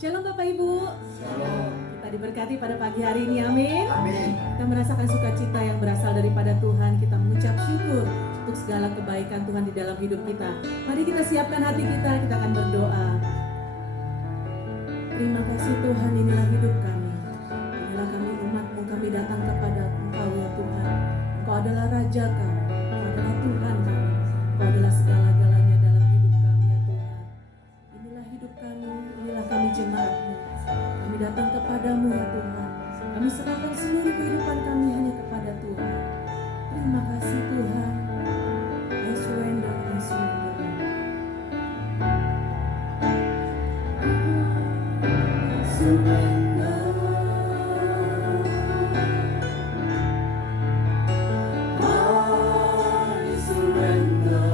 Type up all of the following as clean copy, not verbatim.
Shalom Bapak Ibu. Shalom. Kita diberkati pada pagi hari ini, amin. Amin. Kita merasakan sukacita yang berasal daripada Tuhan. Kita mengucap syukur untuk segala kebaikan Tuhan di dalam hidup kita. Mari kita siapkan hati kita akan berdoa. Terima kasih Tuhan, inilah hidup kami. Inilah kami umat-Mu, kami datang kepada Engkau ya Tuhan. Engkau adalah Raja kami, Engkau adalah Tuhan kami, Engkau adalah segala-galanya dalam hidup kami ya Tuhan. Inilah hidup kami, inilah kami jemaat-Mu. Kami datang kepadamu ya Tuhan. Kami serahkan seluruh kehidupan kami hanya kepada Tuhan. Terima kasih Tuhan. I surrender, I surrender. I surrender. I surrender.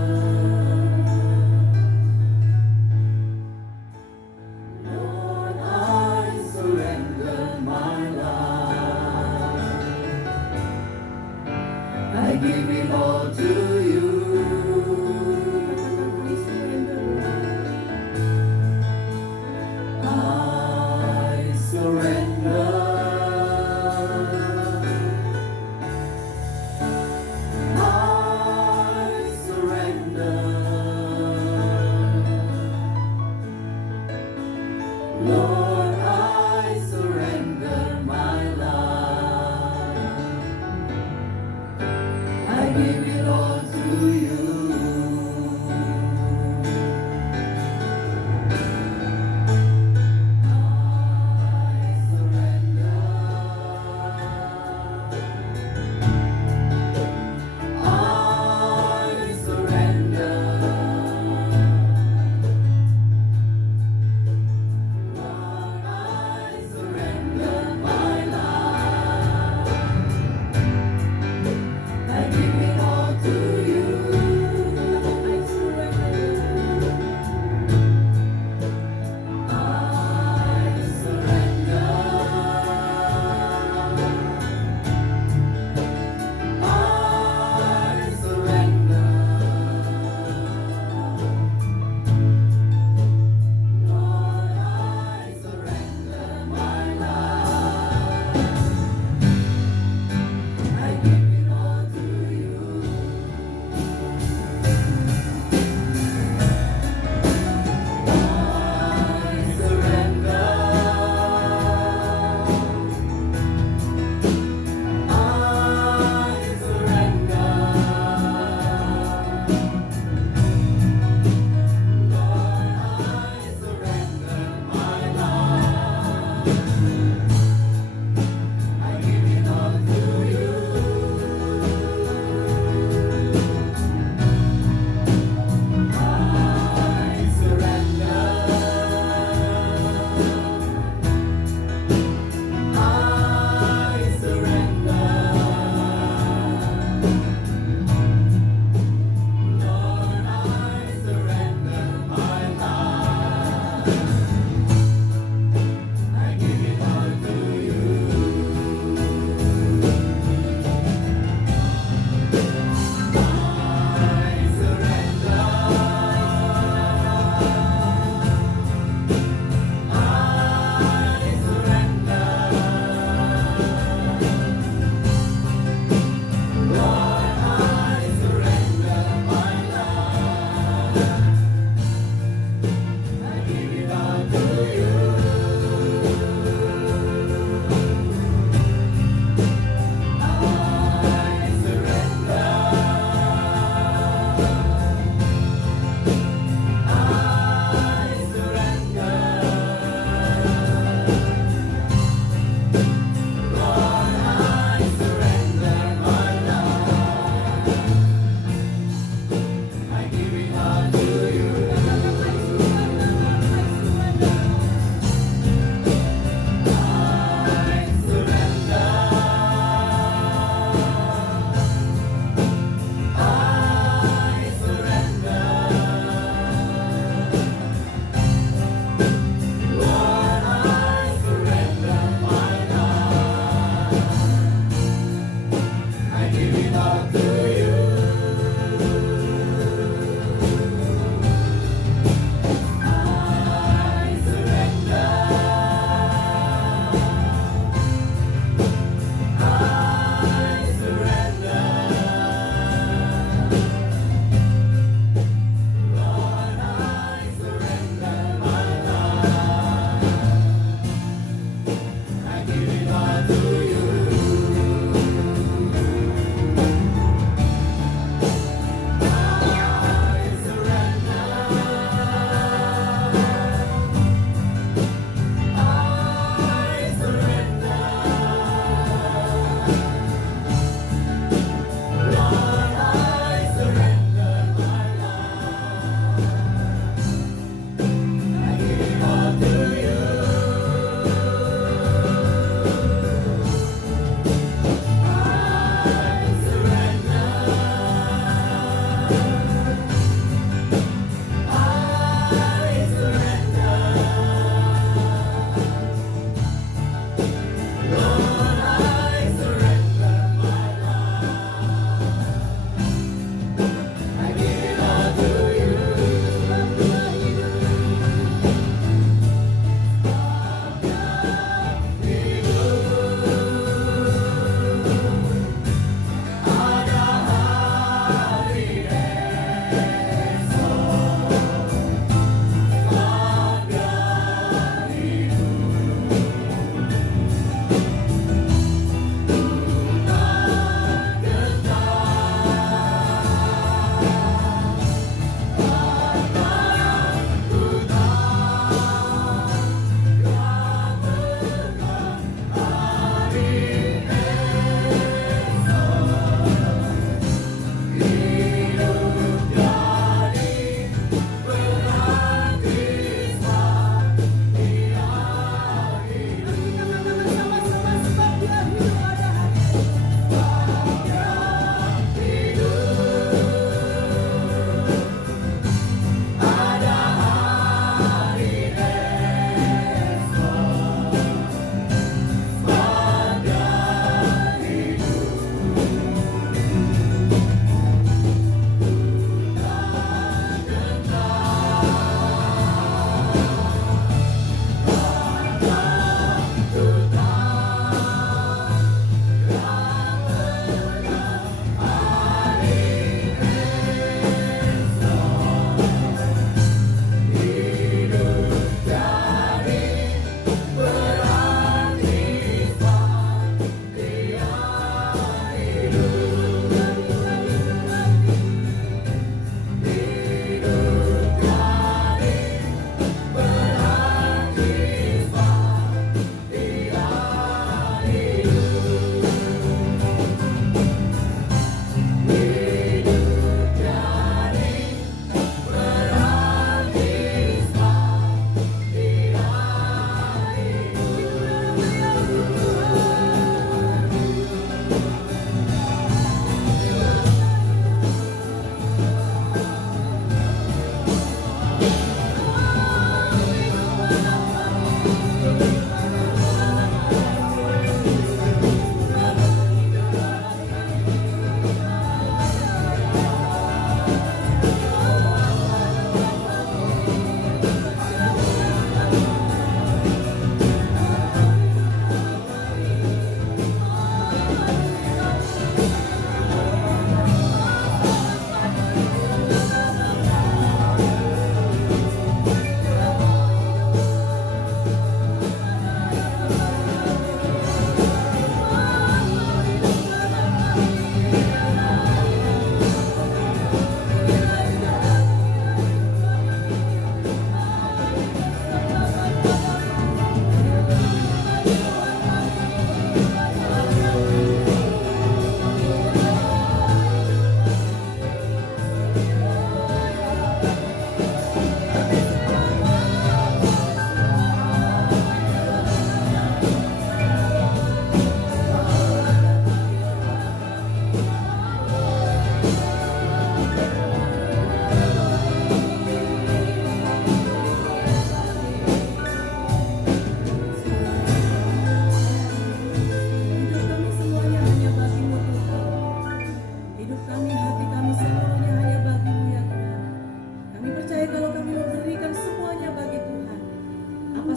Lord, I surrender my life. I give it all to you. I surrender. I surrender. Lord, I surrender my life. I give it all to you. I surrender. I surrender.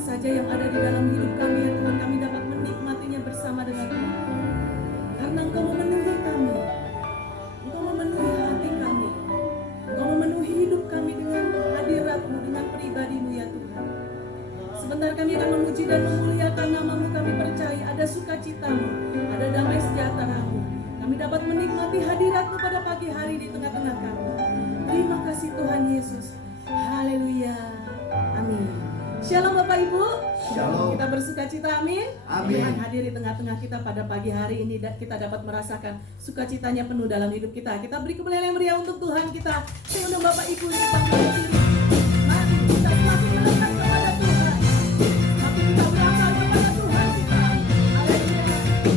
saja yang ada di dalam hidup kami ya Tuhan, kami dapat menikmatinya bersama dengan Tuhan. Karena Engkau memenuhi kami, Engkau memenuhi hati kami, Engkau memenuhi hidup kami dengan hadirat-Mu, dengan pribadi-Mu ya Tuhan. Sebentar kami akan memuji dan memuliakan nama-Mu, kami percaya ada sukacita-Mu, ada damai sejahtera-Mu. Kami dapat menikmati hadirat-Mu pada pagi hari di tengah-tengah kami. Terima kasih Tuhan Yesus. Haleluya. Amin. Shalom Bapak Ibu. Shalom. Kita bersukacita, amin. Amin. Tuhan hadir di tengah-tengah kita pada pagi hari ini, dan kita dapat merasakan sukacitanya penuh dalam hidup kita. Kita beri kemuliaan yang meriah untuk Tuhan kita. Saya undang Bapak Ibu di bangku berdiri. Mari kita semakin mendekat kepada Tuhan. Semakin kita berakal kepada Tuhan kita. Haleluya.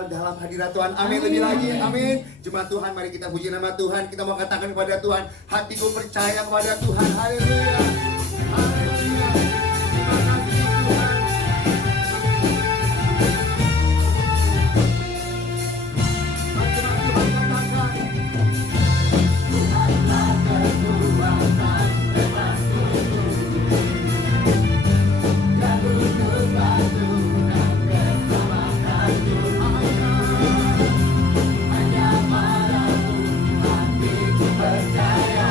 Dalam hadirat Tuhan, amin. Lebih lagi, amin. Jemaat Tuhan, mari kita puji nama Tuhan. Kita mau katakan kepada Tuhan, hatiku percaya kepada Tuhan. Haleluya. Haleluya. Terima kasih Tuhan. Mari jemaat Tuhan katakan, Tuhanlah kekuatan bebas untuk dan untuk batu dan keselamatan Tuhan. Percaya,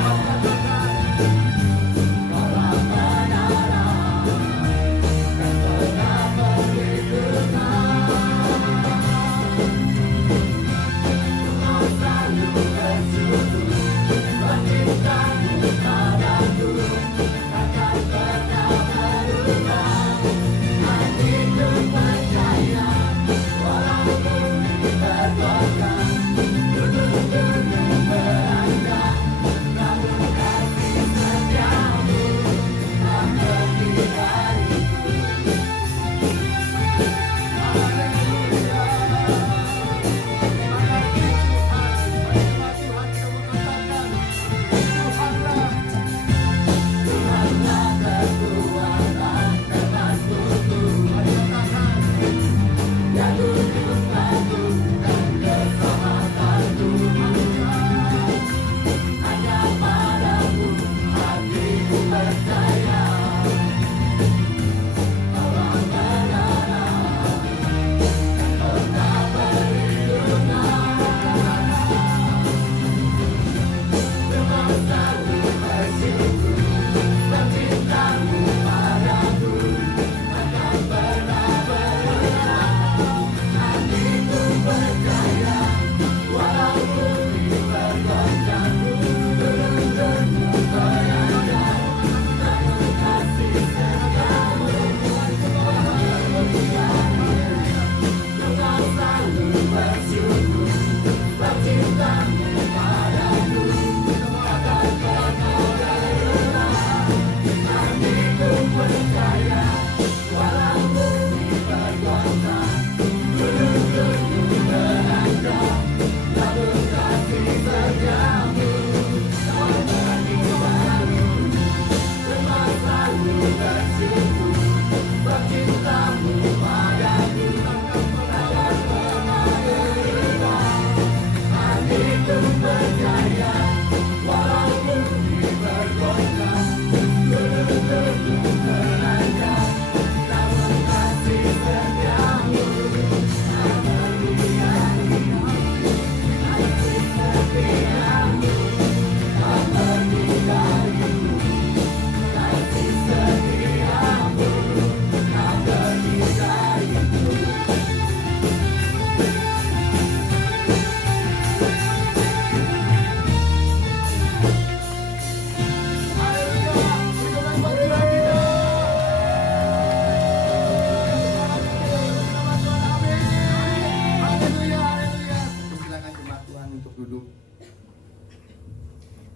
Silakan jemaat Tuhan untuk duduk.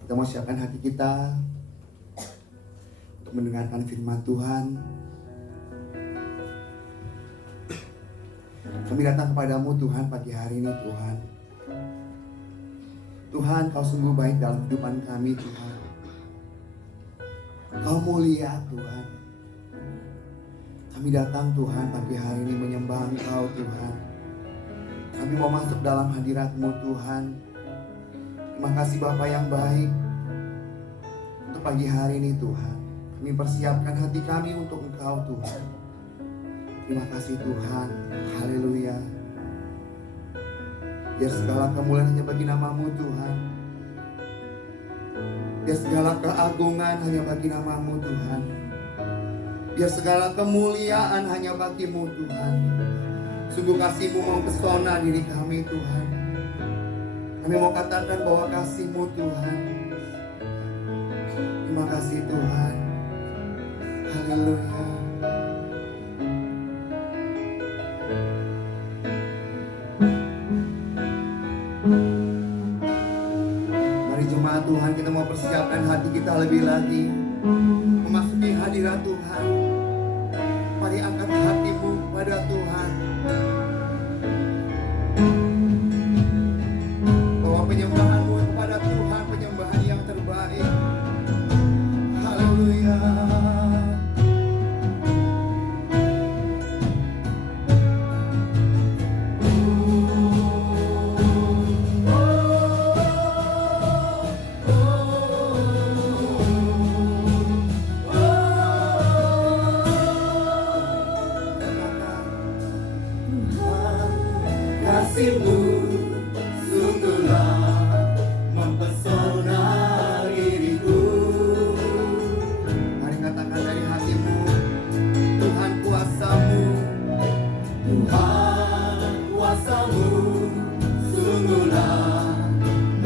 Kita mau siapkan hati kita untuk mendengarkan firman Tuhan. Kami datang kepadamu Tuhan pagi hari ini Tuhan. Tuhan, Kau sungguh baik dalam kehidupan kami Tuhan. Kau mulia Tuhan. Kami datang Tuhan pagi hari ini menyembah Engkau Tuhan. Kami mau masuk dalam hadirat-Mu Tuhan. Terima kasih Bapa yang baik untuk pagi hari ini Tuhan. Kami persiapkan hati kami untuk Engkau Tuhan. Terima kasih Tuhan. Haleluya. Biar segala kemuliaan hanya bagi nama-Mu Tuhan. Biar segala keagungan hanya bagi nama-Mu Tuhan. Biar segala kemuliaan hanya bagi-Mu Tuhan. Sungguh kasih-Mu mempesona diri kami Tuhan. Kami mau katakan bahwa kasih-Mu Tuhan. Terima kasih Tuhan. Haleluya. Mari jemaat Tuhan, kita mau persiapkan hati kita lebih lagi memasuki hadirat Tuhan. Mari angkat hatimu pada Tuhan. Bahwa penyembahanmu kepada Tuhan penyembahan yang terbaik. Haleluya. Kasih-Mu sungguhlah mempesona diriku. Mari katakan dari hatimu, Tuhan kuasa-Mu, Tuhan kuasa-Mu sungguhlah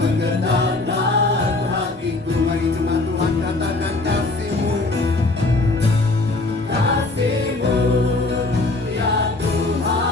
menggentarkan hatiku. Mari jemaat Tuhan katakan kasih-Mu, kasih-Mu ya Tuhan.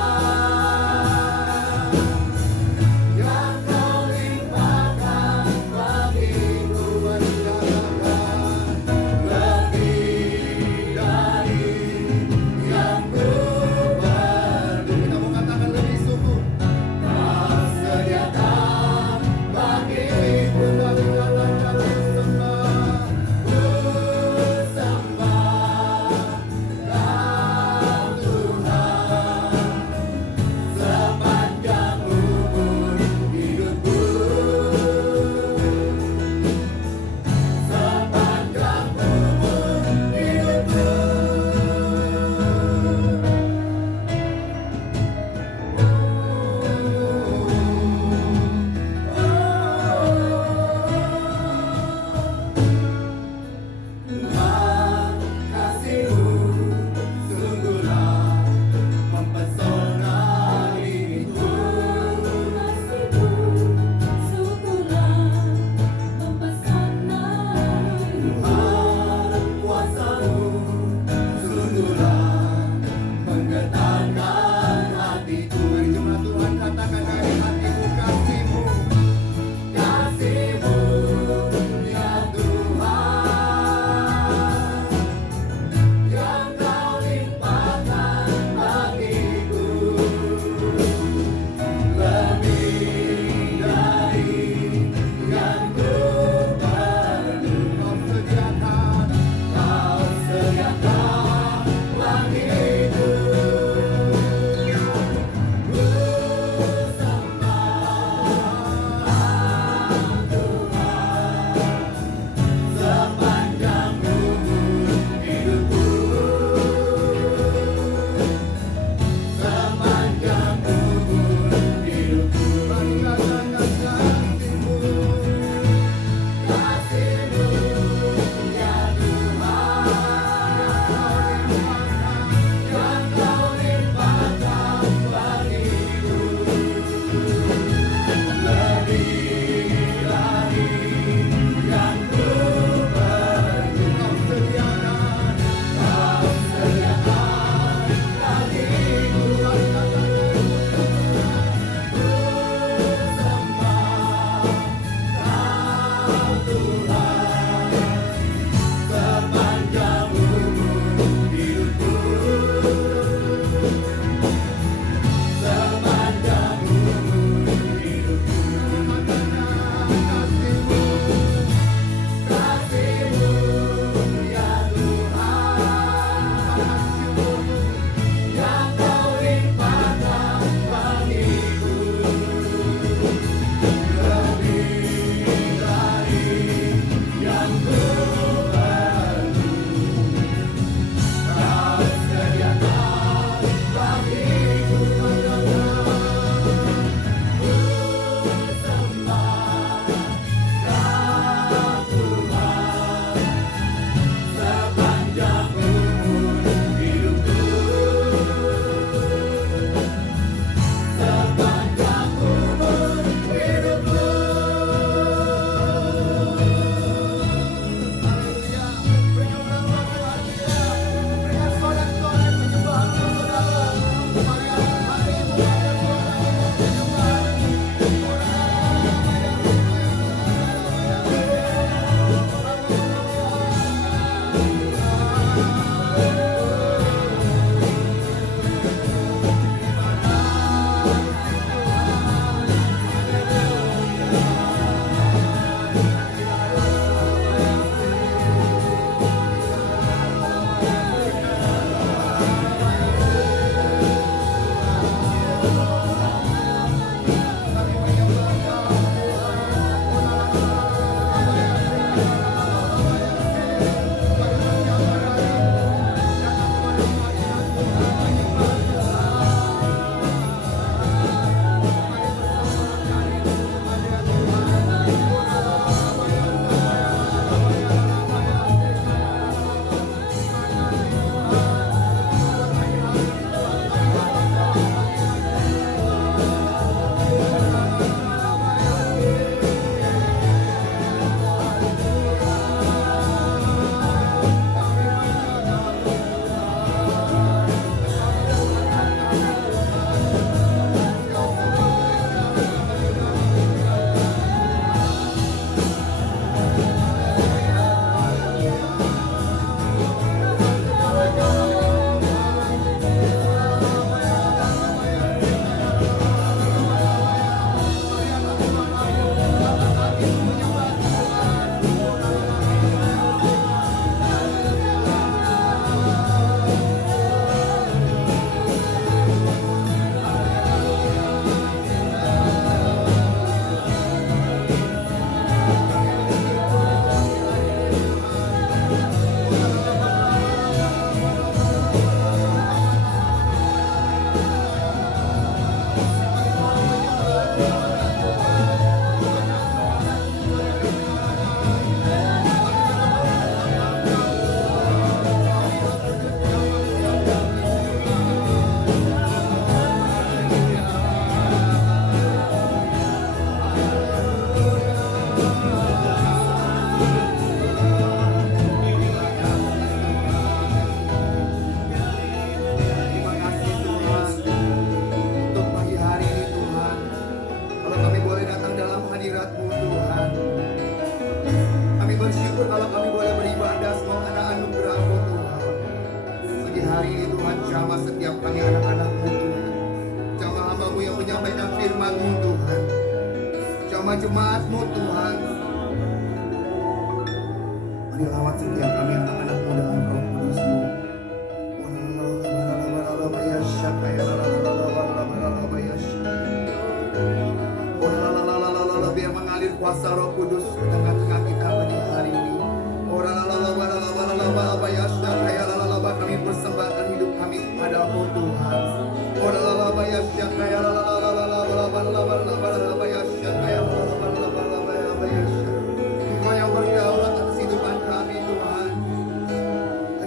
jemaat-Mu Tuhan. Mari lawat setiap kami anak-anak-Mu dengan Roh Kudus-Mu. Biar mengalir kuasa Roh Kudus di tengah-tengah kita pada hari ini. Kami persembahkan hidup kami kepada-Mu Tuhan. Engkau yang berdaulat atas hidupan kami Tuhan.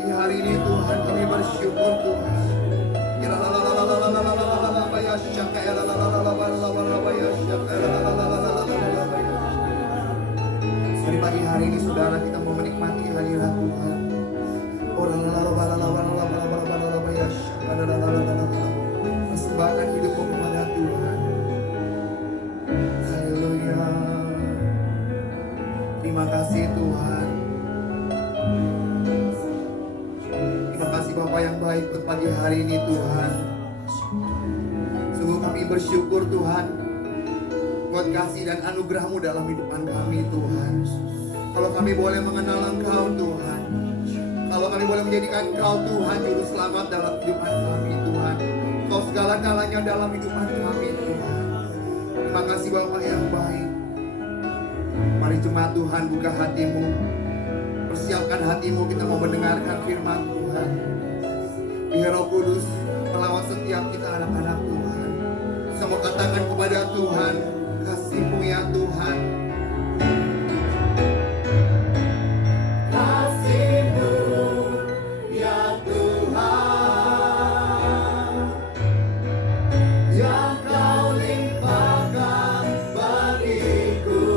Hari ini Tuhan kami bersyukur Tuhan. Hari pagi hari ini saudara kita mau menikmati hadirat Tuhan. Persembahkan hidupmu kepada Tuhan. Haleluya. Terima kasih Tuhan. Terima kasih Bapa yang baik untuk pagi hari ini Tuhan. Sungguh kami bersyukur Tuhan buat kasih dan anugerah-Mu dalam hidupan kami Tuhan. Kalau kami boleh mengenal Engkau Tuhan, kalau kami boleh menjadikan Engkau Tuhan Juru Selamat dalam hidupan kami Tuhan, Engkau segala-galanya dalam hidupan kami Tuhan. Terima kasih Bapak yang baik. Mari jemaat Tuhan buka hatimu, persiapkan hatimu, kita mau mendengarkan firman Tuhan. Biar Roh Kudus melawat setiap kita anak-anak Tuhan. Saya mau katakan kepada Tuhan, kasih-Mu ya Tuhan. Kasih-Mu ya Tuhan, yang Kau limpahkan bagiku,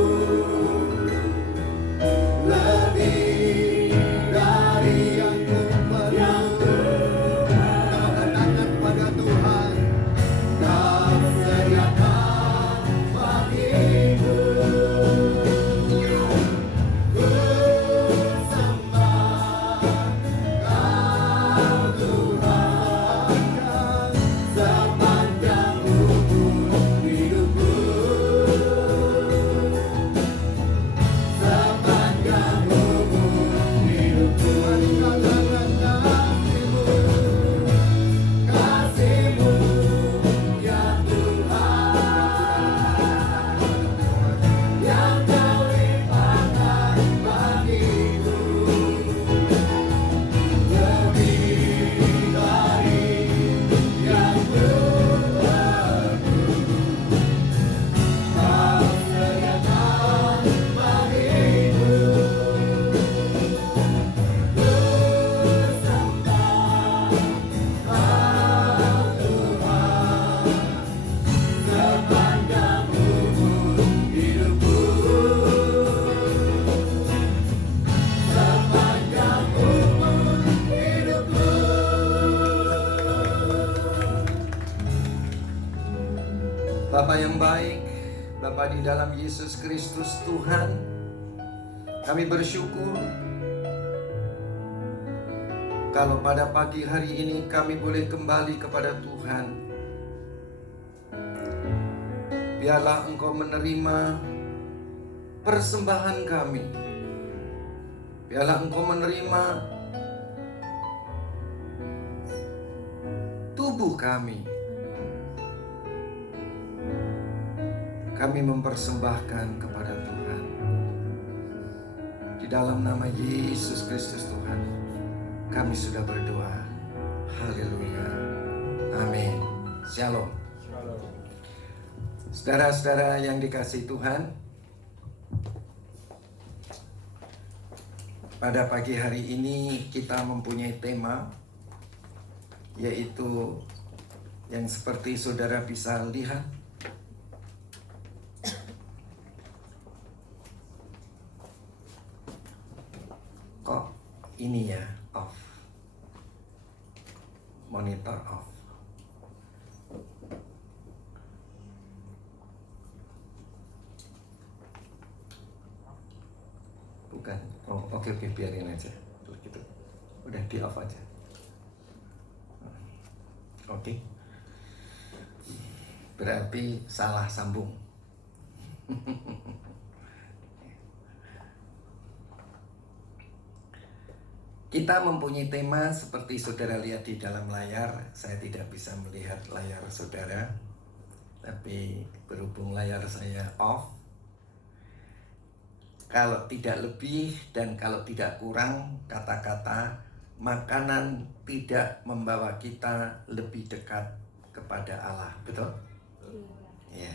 lebih dari yang ku perlu. Kita katakan kepada Tuhan, Kau sediakan bagiku. Ku sembah Kau Tuhan, sepanjang umur hidupku, sepanjang umur hidupku. Katakan kasih-Mu, kasih-Mu ya Tuhan, yang Kau limpahkan bagiku, lebih dari yang ku perlu. Kau sediakan bagiku, ku sembah Kau Tuhan, sepanjang umur hidupku, sepanjang umur hidupku. Bapa yang baik, Bapa di dalam Yesus Kristus Tuhan, kami bersyukur kalau pada pagi hari ini kami boleh kembali kepada Tuhan. Biarlah Engkau menerima persembahan kami. Biarlah Engkau menerima tubuh kami. Kami mempersembahkan kepada Tuhan. Di dalam nama Yesus Kristus Tuhan, kami sudah berdoa. Haleluya. Amin. Shalom. Saudara-saudara yang dikasihi Tuhan, pada pagi hari ini kita mempunyai tema, yaitu yang seperti saudara bisa lihat, kok ini ya off, monitor off. Bukan. Oh, oke, biarin aja. Gitu. Udah di off aja. Oke. Berarti salah sambung. Kita mempunyai tema seperti saudara lihat di dalam layar. Saya tidak bisa melihat layar saudara, tapi berhubung layar saya off, kalau tidak lebih dan kalau tidak kurang, kata-kata makanan tidak membawa kita lebih dekat kepada Allah. Betul? Ya.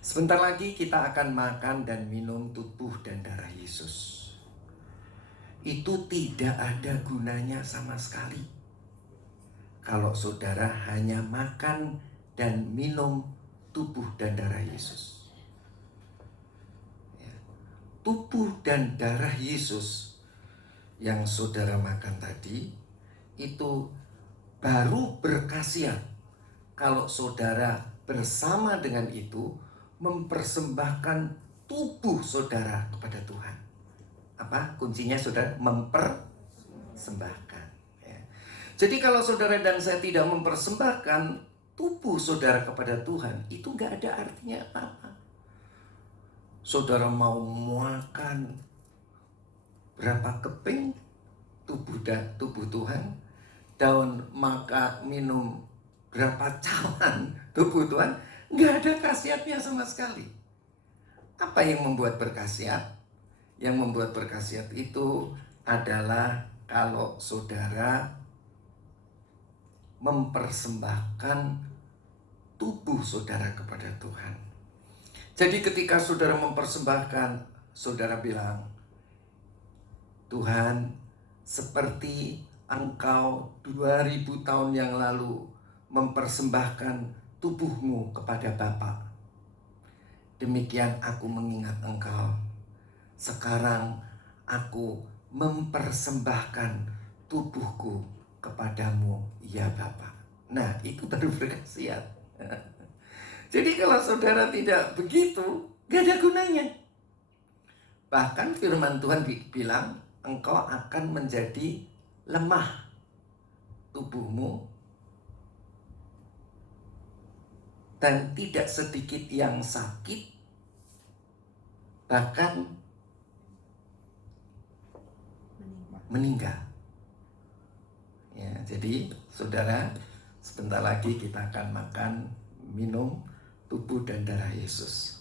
Sebentar lagi kita akan makan dan minum tubuh dan darah Yesus. Itu tidak ada gunanya sama sekali kalau saudara hanya makan dan minum tubuh dan darah Yesus. Ya. Tubuh dan darah Yesus yang saudara makan tadi itu baru berkhasiat kalau saudara bersama dengan itu mempersembahkan tubuh saudara kepada Tuhan. Apa kuncinya, saudara? Mempersembahkan. Ya. Jadi kalau saudara dan saya tidak mempersembahkan tubuh saudara kepada Tuhan, itu gak ada artinya apa-apa. Saudara mau makan berapa keping tubuh Tuhan, daun maka minum berapa cawan tubuh Tuhan, gak ada khasiatnya sama sekali. Apa yang membuat berkhasiat? Yang membuat berkhasiat itu adalah kalau saudara mempersembahkan tubuh saudara kepada Tuhan. Jadi ketika saudara mempersembahkan, saudara bilang, Tuhan, seperti Engkau 2000 tahun yang lalu mempersembahkan tubuhmu kepada Bapa, demikian aku mengingat Engkau. Sekarang aku mempersembahkan tubuhku kepadamu, ya Bapa. Nah, itu baru berkhasiat. Jadi kalau saudara tidak begitu, gak ada gunanya. Bahkan firman Tuhan bilang, engkau akan menjadi lemah tubuhmu, dan tidak sedikit yang sakit, bahkan meninggal. Ya, jadi saudara, sebentar lagi kita akan makan, minum tubuh dan darah Yesus.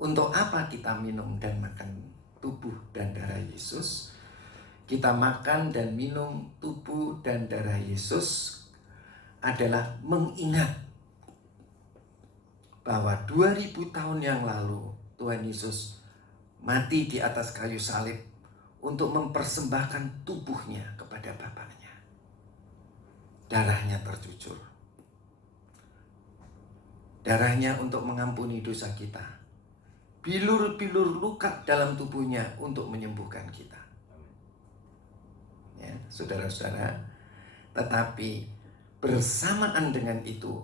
Untuk apa kita minum dan makan tubuh dan darah Yesus? Kita makan dan minum tubuh dan darah Yesus adalah mengingat bahwa 2000 tahun yang lalu Tuhan Yesus mati di atas kayu salib untuk mempersembahkan tubuhnya kepada Bapaknya. Darahnya tercucur. Darahnya untuk mengampuni dosa kita. Bilur-bilur luka dalam tubuhnya untuk menyembuhkan kita. Ya, saudara-saudara, tetapi bersamaan dengan itu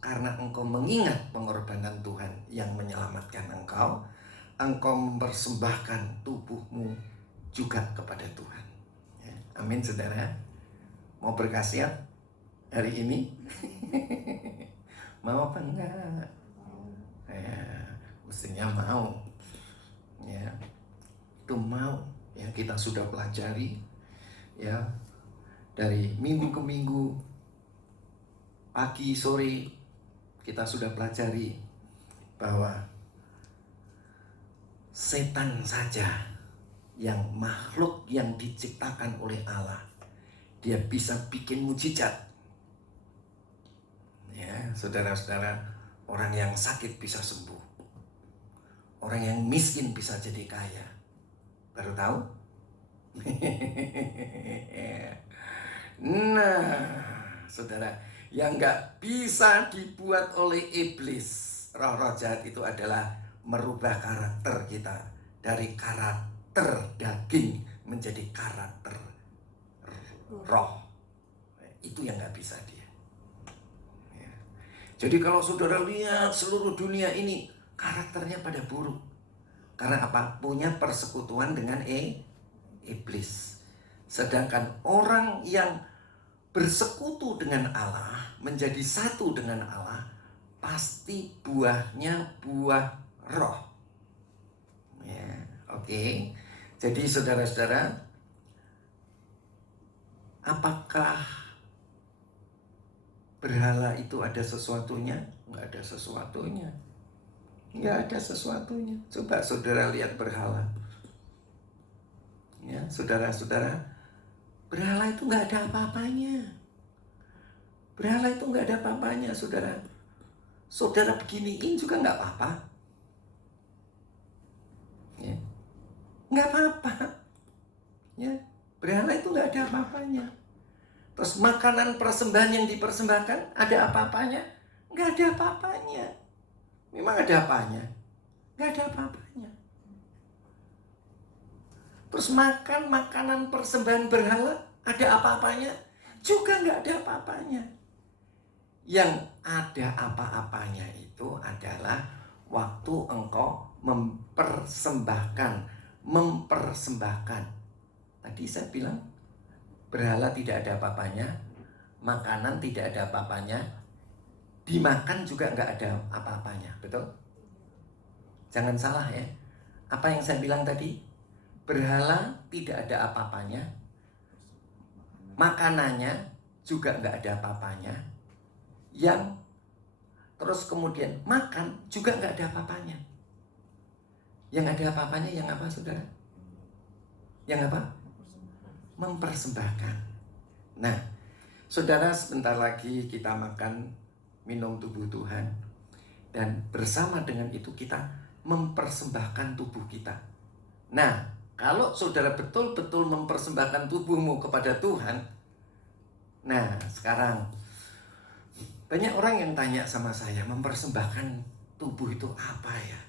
karena engkau mengingat pengorbanan Tuhan yang menyelamatkan engkau mempersembahkan tubuhmu juga kepada Tuhan. Ya, amin saudara. Mau berkhasiat hari ini? Mau apa enggak? Ya, mestinya mau. Ya, itu mau. Ya, kita sudah pelajari. Ya, dari minggu ke minggu, pagi sore kita sudah pelajari bahwa setan saja yang makhluk yang diciptakan oleh Allah, dia bisa bikin mujizat. Ya, saudara-saudara, orang yang sakit bisa sembuh. Orang yang miskin bisa jadi kaya. Baru tahu? Nah, saudara, yang gak bisa dibuat oleh iblis, roh-roh jahat itu adalah merubah karakter kita dari karakter daging menjadi karakter roh. Itu yang gak bisa dia. Ya. Jadi kalau saudara lihat seluruh dunia ini karakternya pada buruk. Karena apa? Punya persekutuan dengan iblis. Sedangkan orang yang bersekutu dengan Allah, menjadi satu dengan Allah, pasti buahnya buah roh. Ya, oke. Jadi saudara-saudara, apakah berhala itu ada sesuatunya? Nggak ada sesuatunya. Nggak ada sesuatunya. Coba saudara lihat berhala. Ya, saudara-saudara, berhala itu nggak ada apa-apanya. Berhala itu nggak ada apa-apanya, saudara. Saudara beginiin juga nggak apa-apa. Ya, nggak apa-apa. Ya, berhala itu nggak ada apa-apanya. Terus makanan persembahan yang dipersembahkan ada apa-apanya? Nggak ada apa-apanya. Memang ada apanya? Nggak ada apa-apanya. Terus makan makanan persembahan berhala ada apa-apanya? Juga nggak ada apa-apanya. Yang ada apa-apanya itu adalah waktu engkau mempersembahkan. Tadi saya bilang berhala tidak ada apa-apanya, makanan tidak ada apa-apanya, dimakan juga nggak ada apa-apanya, betul? Jangan salah ya. Apa yang saya bilang tadi? Berhala tidak ada apa-apanya, makanannya juga nggak ada apa-apanya, yang terus kemudian makan juga nggak ada apa-apanya. Yang ada apa-apanya yang apa, saudara? Yang apa? Mempersembahkan. Nah, saudara, sebentar lagi kita makan minum tubuh Tuhan, dan bersama dengan itu kita mempersembahkan tubuh kita. Nah, kalau saudara betul-betul mempersembahkan tubuhmu kepada Tuhan, nah sekarang banyak orang yang tanya sama saya, mempersembahkan tubuh itu apa ya?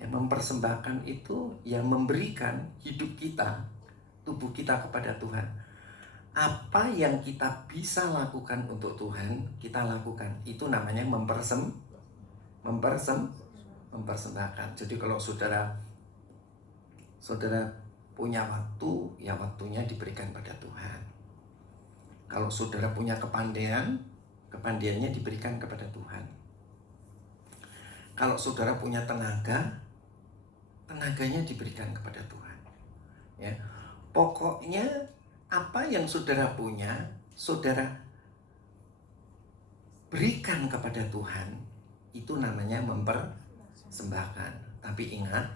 Ya, mempersembahkan itu ya memberikan hidup kita, tubuh kita kepada Tuhan. Apa yang kita bisa lakukan untuk Tuhan, kita lakukan. Itu namanya mempersembahkan. Jadi kalau saudara punya waktu, ya waktunya diberikan pada Tuhan. Kalau saudara punya kepandaiannya diberikan kepada Tuhan. Kalau saudara punya tenaganya diberikan kepada Tuhan. Ya, pokoknya apa yang saudara punya, saudara berikan kepada Tuhan. Itu namanya mempersembahkan. Tapi ingat,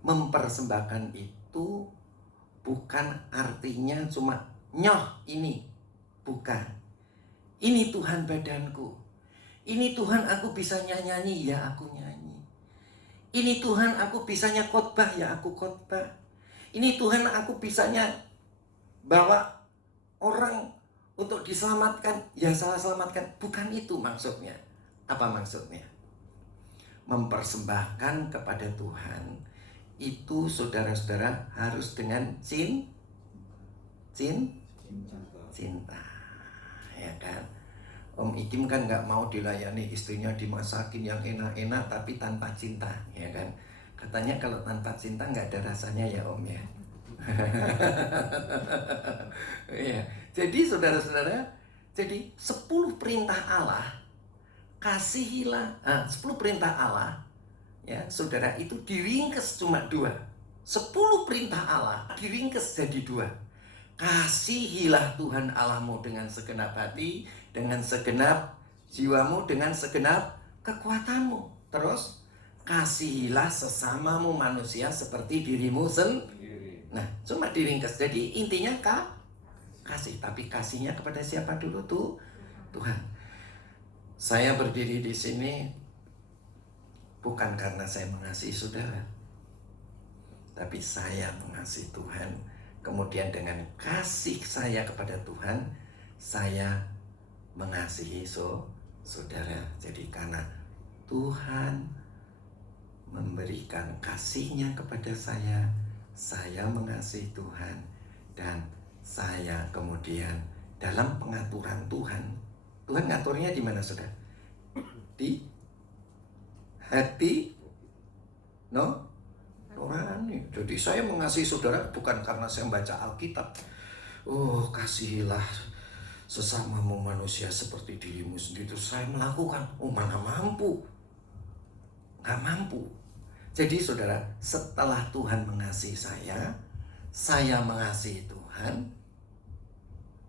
mempersembahkan itu bukan artinya cuma nyoh ini. Bukan. Ini Tuhan badanku. Ini Tuhan aku bisa nyanyi, ya aku nyanyi. Ini Tuhan aku bisanya khotbah, ya aku khotbah. Ini Tuhan aku bisanya bawa orang untuk diselamatkan, ya saya selamatkan. Bukan itu maksudnya. Apa maksudnya? Mempersembahkan kepada Tuhan itu, saudara-saudara, harus dengan cinta, ya kan? Om Ikim kan nggak mau dilayani istrinya, dimasakin yang enak-enak tapi tanpa cinta, ya kan? Katanya kalau tanpa cinta nggak ada rasanya ya Om ya. Ya. Jadi saudara-saudara, jadi 10 perintah Allah, kasihilah, 10 perintah Allah, ya saudara, itu diringkes cuma 2. 10 perintah Allah diringkes jadi 2. Kasihilah Tuhan Allahmu dengan segenap hati, dengan segenap jiwamu, dengan segenap kekuatanmu. Terus kasihilah sesamamu manusia seperti dirimu sendiri. Nah, cuma diringkes. Jadi intinya kasih, tapi kasihnya kepada siapa dulu tuh? Tuhan. Saya berdiri di sini bukan karena saya mengasihi saudara, tapi saya mengasihi Tuhan. Kemudian dengan kasih saya kepada Tuhan, saya mengasihi saudara. Jadi karena Tuhan memberikan kasihnya kepada saya mengasihi Tuhan. Dan saya kemudian dalam pengaturan Tuhan ngaturnya di mana, saudara? Di hati nurani. Jadi saya mengasihi saudara bukan karena saya membaca Alkitab. Oh, kasihilah sesamamu manusia seperti dirimu sendiri. Terus saya melakukan. Oh, mana mampu? Nggak mampu. Jadi saudara, setelah Tuhan mengasihi saya mengasihi Tuhan,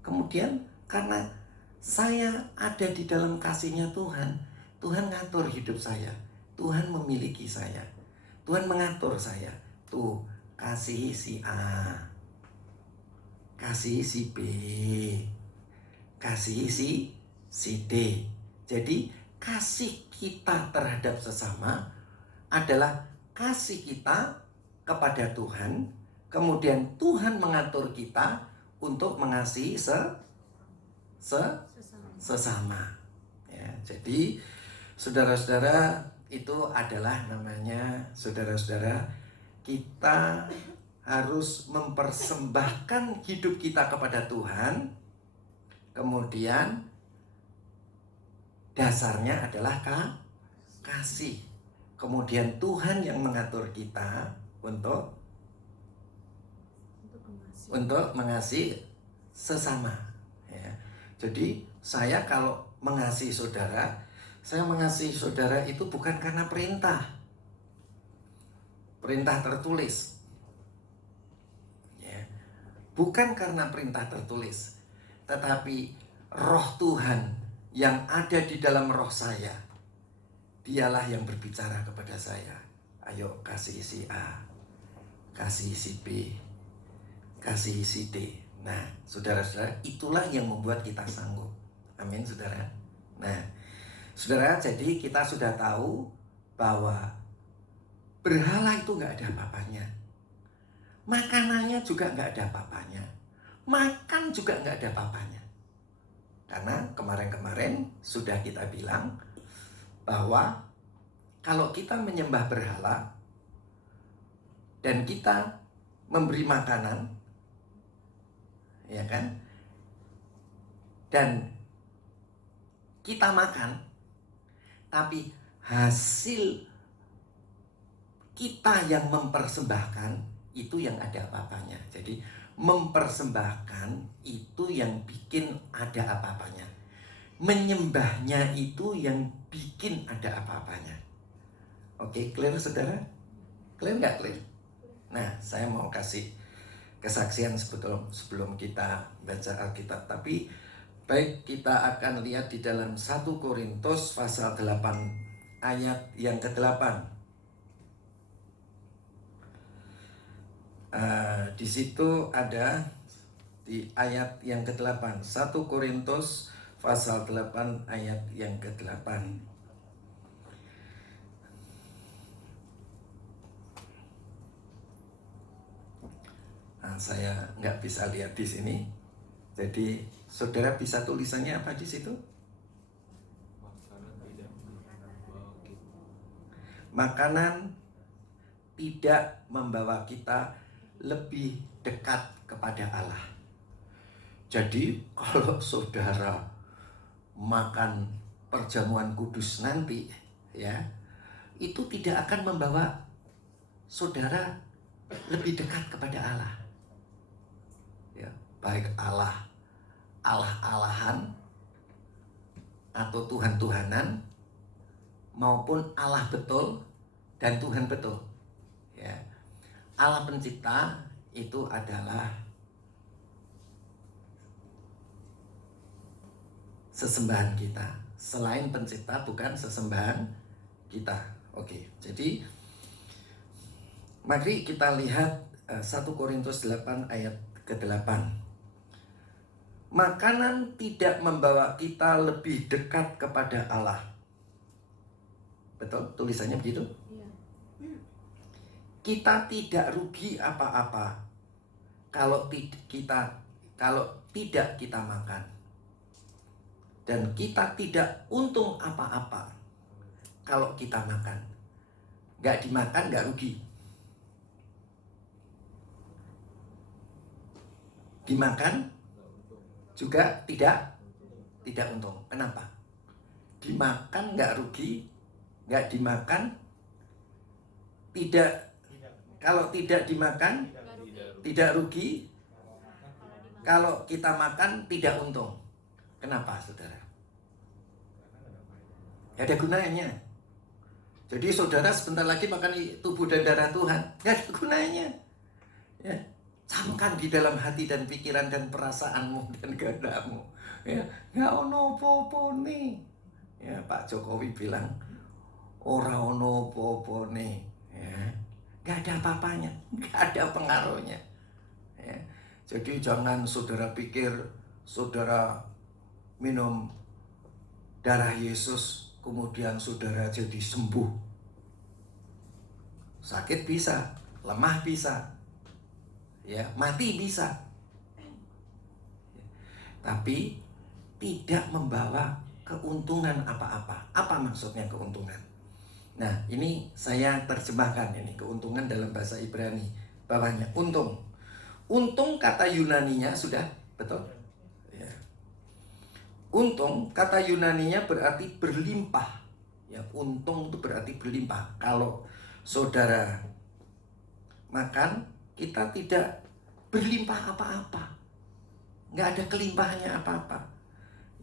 kemudian karena saya ada di dalam kasihnya Tuhan, Tuhan ngatur hidup saya, Tuhan memiliki saya, Tuhan mengatur saya. Tuh, kasihi si A, kasihi si B, kasihi si D. Jadi kasih kita terhadap sesama adalah kasih kita kepada Tuhan, kemudian Tuhan mengatur kita untuk mengasihi sesama. Ya, jadi saudara-saudara, itu adalah namanya, saudara-saudara, kita harus mempersembahkan hidup kita kepada Tuhan, kemudian dasarnya adalah kasih. Kemudian Tuhan yang mengatur kita untuk mengasihi sesama. Ya. Jadi saya kalau mengasihi saudara, saya mengasihi saudara itu bukan karena perintah tertulis. Ya. Bukan karena perintah tertulis, tetapi roh Tuhan yang ada di dalam roh saya, dialah yang berbicara kepada saya. Ayo kasih si A, kasih si B, kasih si D. Nah, saudara-saudara, itulah yang membuat kita sanggup. Amin, saudara. Nah, saudara, jadi kita sudah tahu bahwa berhala itu nggak ada apa-apanya. Makanannya juga nggak ada apa-apanya. Makan juga nggak ada apa-apanya. Karena kemarin-kemarin sudah kita bilang bahwa kalau kita menyembah berhala dan kita memberi makanan, ya kan, dan kita makan, tapi hasil kita yang mempersembahkan itu yang ada apa-apanya. Jadi mempersembahkan itu yang bikin ada apa-apanya. Menyembahnya itu yang bikin ada apa-apanya. Oke, clear saudara? Clear nggak clear? Nah, saya mau kasih kesaksian sebelum kita baca Alkitab. Tapi baik, kita akan lihat di dalam 1 Korintus pasal 8 ayat yang ke-8. Di situ ada di ayat yang ke-8, 1 Korintus pasal 8 ayat yang ke-8. Nah, saya nggak bisa lihat di sini. Jadi saudara bisa tulisannya apa di situ? Makanan tidak membawa kita lebih dekat kepada Allah. Jadi kalau saudara makan perjamuan kudus nanti, ya, itu tidak akan membawa saudara lebih dekat kepada Allah. Ya, baik Allah-Allahan atau Tuhan-Tuhanan maupun Allah betul dan Tuhan betul. Ya. Allah pencipta itu adalah sesembahan kita. Selain pencipta bukan sesembahan kita. Oke, jadi mari kita lihat 1 Korintus 8 ayat ke-8. Makanan tidak membawa kita lebih dekat kepada Allah. Betul? Tulisannya begitu? Iya. Kita tidak rugi apa-apa kalau tidak kita makan. Dan kita tidak untung apa-apa kalau kita makan. Gak dimakan gak rugi. Dimakan juga tidak untung. Kenapa? Dimakan gak rugi, gak dimakan tidak. Kalau tidak dimakan tidak rugi, kalau kita makan tidak untung. Kenapa, saudara? Gak ada gunanya. Jadi saudara sebentar lagi makan tubuh dan darah Tuhan, nggak ada gunanya. Ya, camkan di dalam hati dan pikiran dan perasaanmu dan kehendakmu. Ya, nggak ono apa-apa nih. Ya, Pak Jokowi bilang, ora ono apa-apa nih. Ya, nggak ada apa-apanya, nggak ada pengaruhnya. Ya, jadi jangan saudara pikir saudara minum darah Yesus kemudian saudara jadi sembuh. Sakit bisa, lemah bisa, ya, mati bisa. Tapi tidak membawa keuntungan apa-apa. Apa maksudnya keuntungan? Nah, ini saya terjemahkan ini keuntungan dalam bahasa Ibrani. Bawahnya untung. Untung kata Yunaninya sudah betul? Ya. Untung kata Yunaninya berarti berlimpah. Ya, untung itu berarti berlimpah. Kalau saudara makan, kita tidak berlimpah apa-apa, nggak ada kelimpahannya apa-apa,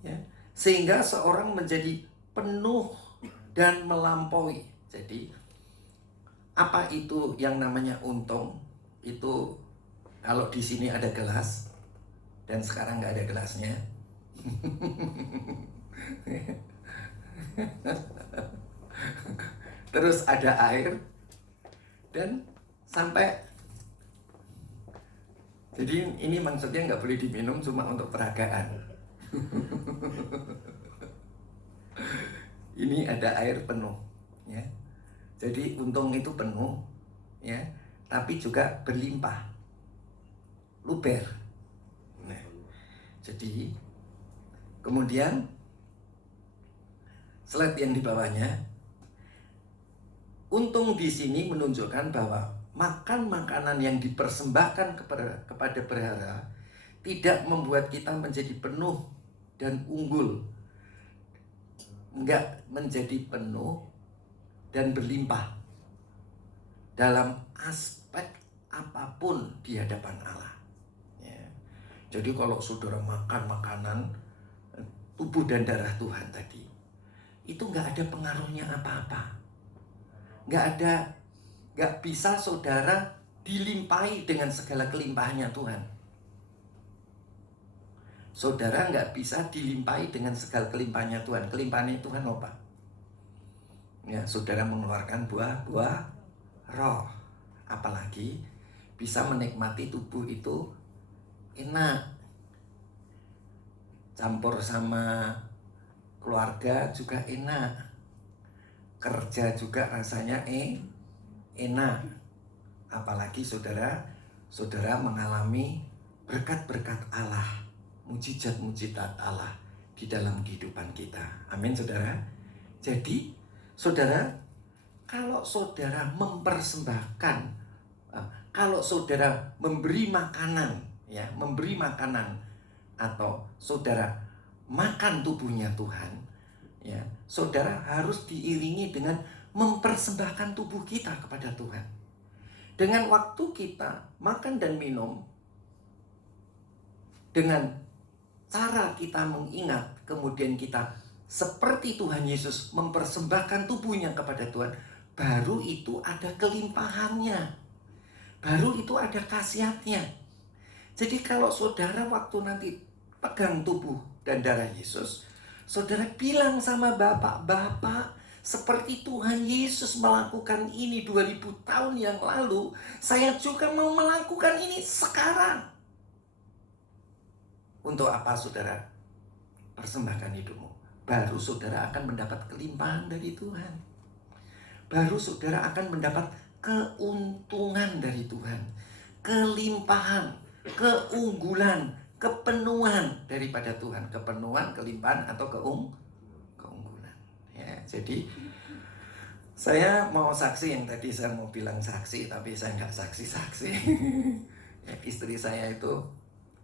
ya. Sehingga seorang menjadi penuh dan melampaui. Jadi apa itu yang namanya untung? Itu kalau di sini ada gelas dan sekarang nggak ada gelasnya. Terus ada air dan sampai, jadi ini maksudnya nggak boleh diminum, cuma untuk peragaan. Ini ada air penuh, ya. Jadi untung itu penuh, ya, tapi juga berlimpah, luber. Nah, jadi kemudian slide yang di bawahnya, untung di sini menunjukkan bahwa makan makanan yang dipersembahkan kepada berhala tidak membuat kita menjadi penuh dan unggul, enggak menjadi penuh dan berlimpah dalam aspek apapun di hadapan Allah, ya. Jadi kalau saudara makan makanan tubuh dan darah Tuhan tadi, itu enggak ada pengaruhnya apa-apa, enggak bisa saudara dilimpahi dengan segala kelimpahannya Tuhan. Saudara nggak bisa dilimpahi dengan segala kelimpahannya Tuhan. Kelimpahannya Tuhan apa? Ya, saudara mengeluarkan buah-buah roh. Apalagi bisa menikmati tubuh itu enak. Campur sama keluarga juga enak. Kerja juga rasanya enak. Apalagi saudara mengalami berkat-berkat Allah, mujizat-mujizat Allah di dalam kehidupan kita. Amin, saudara. Jadi, saudara, kalau saudara mempersembahkan, kalau saudara memberi makanan, ya, memberi makanan, atau saudara makan tubuhnya Tuhan, ya, saudara harus diiringi dengan mempersembahkan tubuh kita kepada Tuhan. Dengan waktu kita makan dan minum, dengan cara kita mengingat, kemudian kita seperti Tuhan Yesus mempersembahkan tubuhnya kepada Tuhan, baru itu ada kelimpahannya, baru itu ada khasiatnya. Jadi kalau saudara waktu nanti pegang tubuh dan darah Yesus, saudara bilang sama Bapak, seperti Tuhan Yesus melakukan ini 2000 tahun yang lalu, saya juga mau melakukan ini sekarang. Untuk apa saudara persembahkan hidupmu? Baru saudara akan mendapat kelimpahan dari Tuhan. Baru saudara akan mendapat keuntungan dari Tuhan. Kelimpahan, keunggulan, kepenuhan daripada Tuhan. Kepenuhan, kelimpahan, atau keunggulan. Ya, jadi saya mau saksi, yang tadi saya mau bilang saksi, tapi saya nggak saksi-saksi. Ya, istri saya itu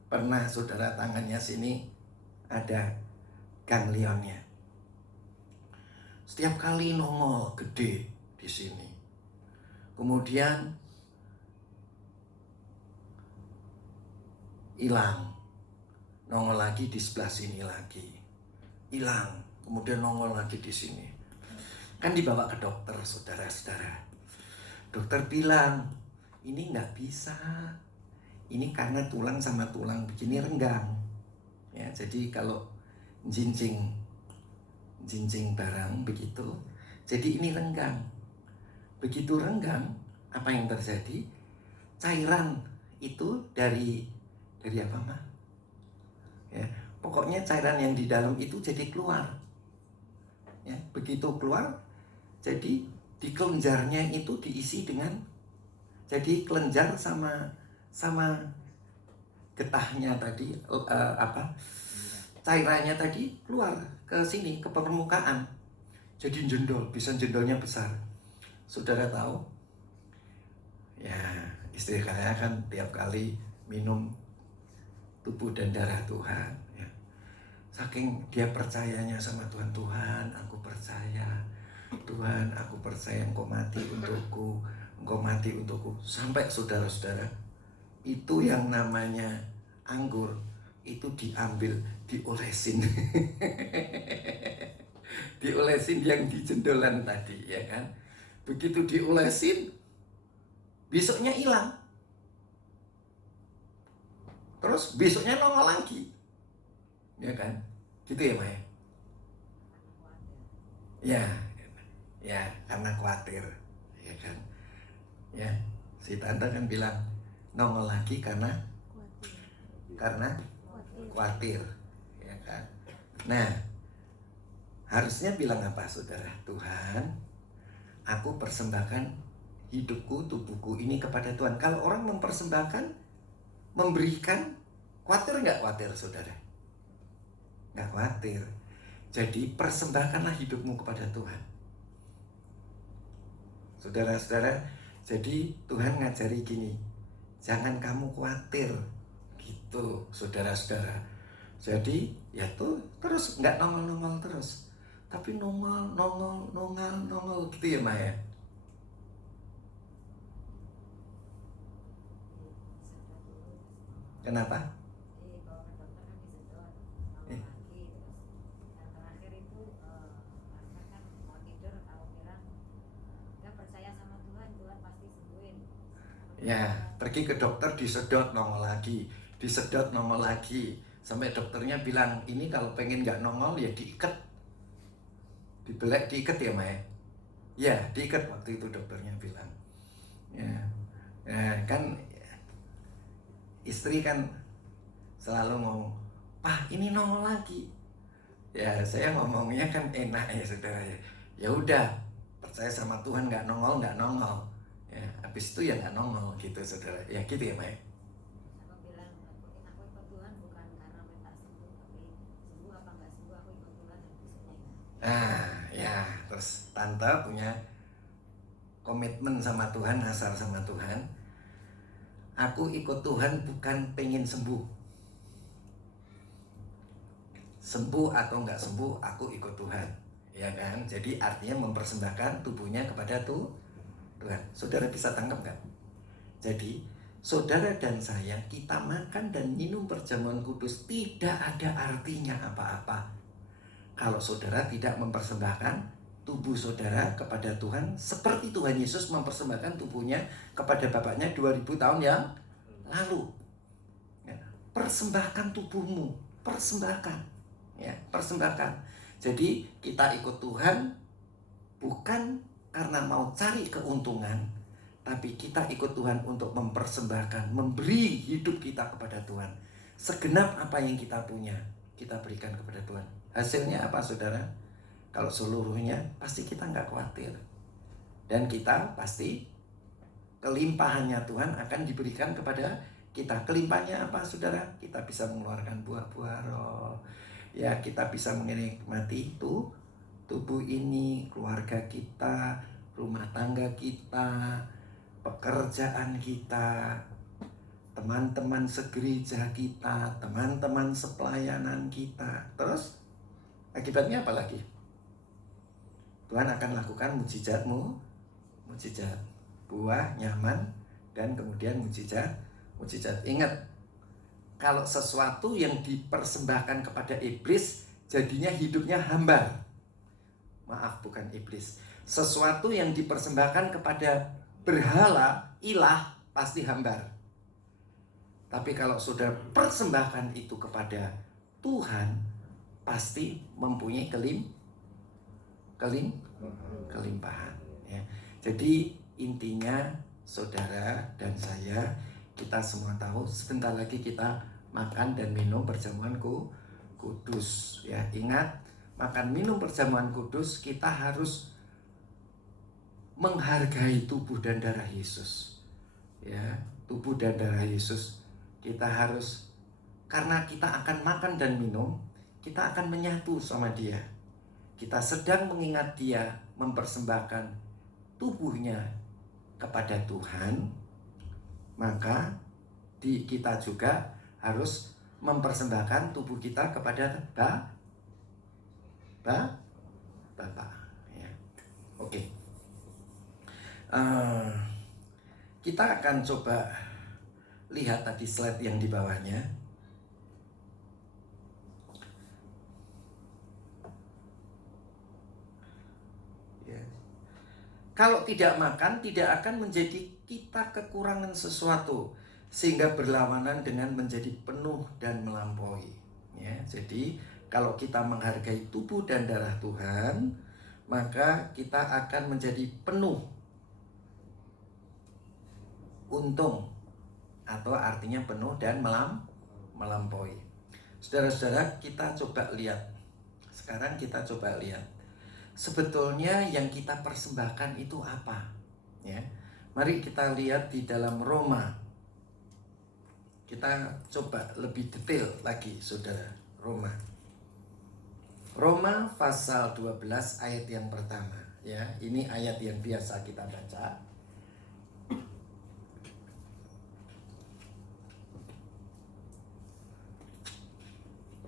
pernah, saudara, tangannya sini ada ganglionnya. Setiap kali nongol gede di sini. Kemudian hilang. Nongol lagi di sebelah sini lagi. Hilang. Kemudian nongol lagi di sini. Kan dibawa ke dokter, saudara-saudara. Dokter bilang, ini nggak bisa. Ini karena tulang sama tulang begini renggang. Ya, jadi kalau jinjing barang begitu, jadi ini renggang. Begitu renggang, apa yang terjadi? Cairan itu dari apa, Ma? Ya, pokoknya cairan yang di dalam itu jadi keluar. Ya, begitu keluar, jadi di kelenjarnya itu diisi dengan, jadi kelenjar sama getahnya tadi, cairannya tadi keluar ke sini, ke permukaan, jadi jendol, bisa jendolnya besar. Saudara tahu, ya istri saya kan tiap kali minum tubuh dan darah Tuhan, ya. Saking dia percayanya sama Tuhan, Tuhan aku percaya, Tuhan aku percaya Engkau mati untukku, Engkau mati untukku. Sampai saudara-saudara, itu yang namanya anggur itu diambil, diolesin. Diolesin yang di jendolan tadi, ya kan. Begitu diolesin, besoknya hilang. Terus besoknya nongol lagi, ya kan. Gitu ya, Maya? Ya, karena khawatir, ya kan. Ya, si tante kan bilang nongol lagi karena khawatir, ya kan. Nah, harusnya bilang apa, saudara? Tuhan, aku persembahkan hidupku, tubuhku ini kepada Tuhan. Kalau orang mempersembahkan, memberikan, khawatir nggak khawatir, saudara? Nggak khawatir. Jadi persembahkanlah hidupmu kepada Tuhan. Saudara-saudara, jadi Tuhan ngajari gini, jangan kamu khawatir, gitu, saudara-saudara. Jadi ya tuh terus nggak nongol terus, tapi nongol gitu ya, Maya. Kenapa? Ya, pergi ke dokter, disedot nongol lagi, sampai dokternya bilang ini kalau pengen nggak nongol ya diikat, dibelek, diikat ya, Maya. Ya, diikat waktu itu dokternya bilang. Ya, kan istri kan selalu ngomong, Pak ini nongol lagi. Ya, saya ngomongnya kan enak ya, saudara ya. Ya udah, percaya sama Tuhan, nggak nongol. Ya, habis itu ya nggak nongol gitu, saudara. Ya gitu ya, Maya. Aku bilang, aku ikut Tuhan bukan karena minta sembuh, tapi sembuh apa nggak sembuh aku ikut Tuhan dan besoknya. Ya, terus tante punya komitmen sama Tuhan, asal sama Tuhan. Aku ikut Tuhan bukan pengen sembuh. Sembuh atau nggak sembuh, aku ikut Tuhan, ya kan? Jadi artinya mempersembahkan tubuhnya kepada Tuhan. Saudara bisa tangkap nggak? Jadi saudara dan saya, kita makan dan minum perjamuan kudus tidak ada artinya apa-apa kalau saudara tidak mempersembahkan tubuh saudara kepada Tuhan, seperti Tuhan Yesus mempersembahkan tubuhnya kepada Bapaknya 2000 tahun yang lalu. Ya, persembahkan tubuhmu, persembahkan. Jadi kita ikut Tuhan bukan karena mau cari keuntungan, tapi kita ikut Tuhan untuk mempersembahkan, memberi hidup kita kepada Tuhan. Segenap apa yang kita punya, kita berikan kepada Tuhan. Hasilnya apa, saudara? Kalau seluruhnya, pasti kita nggak khawatir. Dan kita pasti kelimpahannya Tuhan akan diberikan kepada kita. Kelimpahannya apa, saudara? Kita bisa mengeluarkan buah-buah roh. Ya, kita bisa menikmati itu tubuh ini, keluarga kita, rumah tangga kita, pekerjaan kita, teman-teman segereja kita, teman-teman sepelayanan kita. Terus akibatnya apa lagi? Tuhan akan lakukan mujizat, buah, nyaman, dan kemudian mujizat. Ingat, kalau sesuatu yang dipersembahkan kepada iblis, jadinya hidupnya hambar. Maaf, bukan iblis. Sesuatu yang dipersembahkan kepada berhala, ilah, pasti hambar. Tapi kalau saudara persembahkan itu kepada Tuhan, pasti mempunyai kelimpahan. Ya. Jadi intinya saudara dan saya, kita semua tahu sebentar lagi kita makan dan minum perjamuan kudus. Ya, ingat, makan minum perjamuan kudus kita harus menghargai tubuh dan darah Yesus. Ya, tubuh dan darah Yesus kita harus, karena kita akan makan dan minum, kita akan menyatu sama Dia. Kita sedang mengingat Dia mempersembahkan tubuhnya kepada Tuhan, maka kita juga harus mempersembahkan tubuh kita kepada Bapa. Ya. Oke. Kita akan coba lihat tadi slide yang di bawahnya. Ya. Kalau tidak makan, tidak akan menjadi kita kekurangan sesuatu, sehingga berlawanan dengan menjadi penuh dan melampaui. Ya, jadi kalau kita menghargai tubuh dan darah Tuhan, maka kita akan menjadi penuh, untung, atau artinya penuh dan melampaui. Saudara-saudara, kita coba lihat. Sekarang kita coba lihat. Sebetulnya yang kita persembahkan itu apa? Ya. Mari kita lihat di dalam Roma. Kita coba lebih detail lagi, saudara. Roma pasal 12 ayat yang pertama. Ya, ini ayat yang biasa kita baca.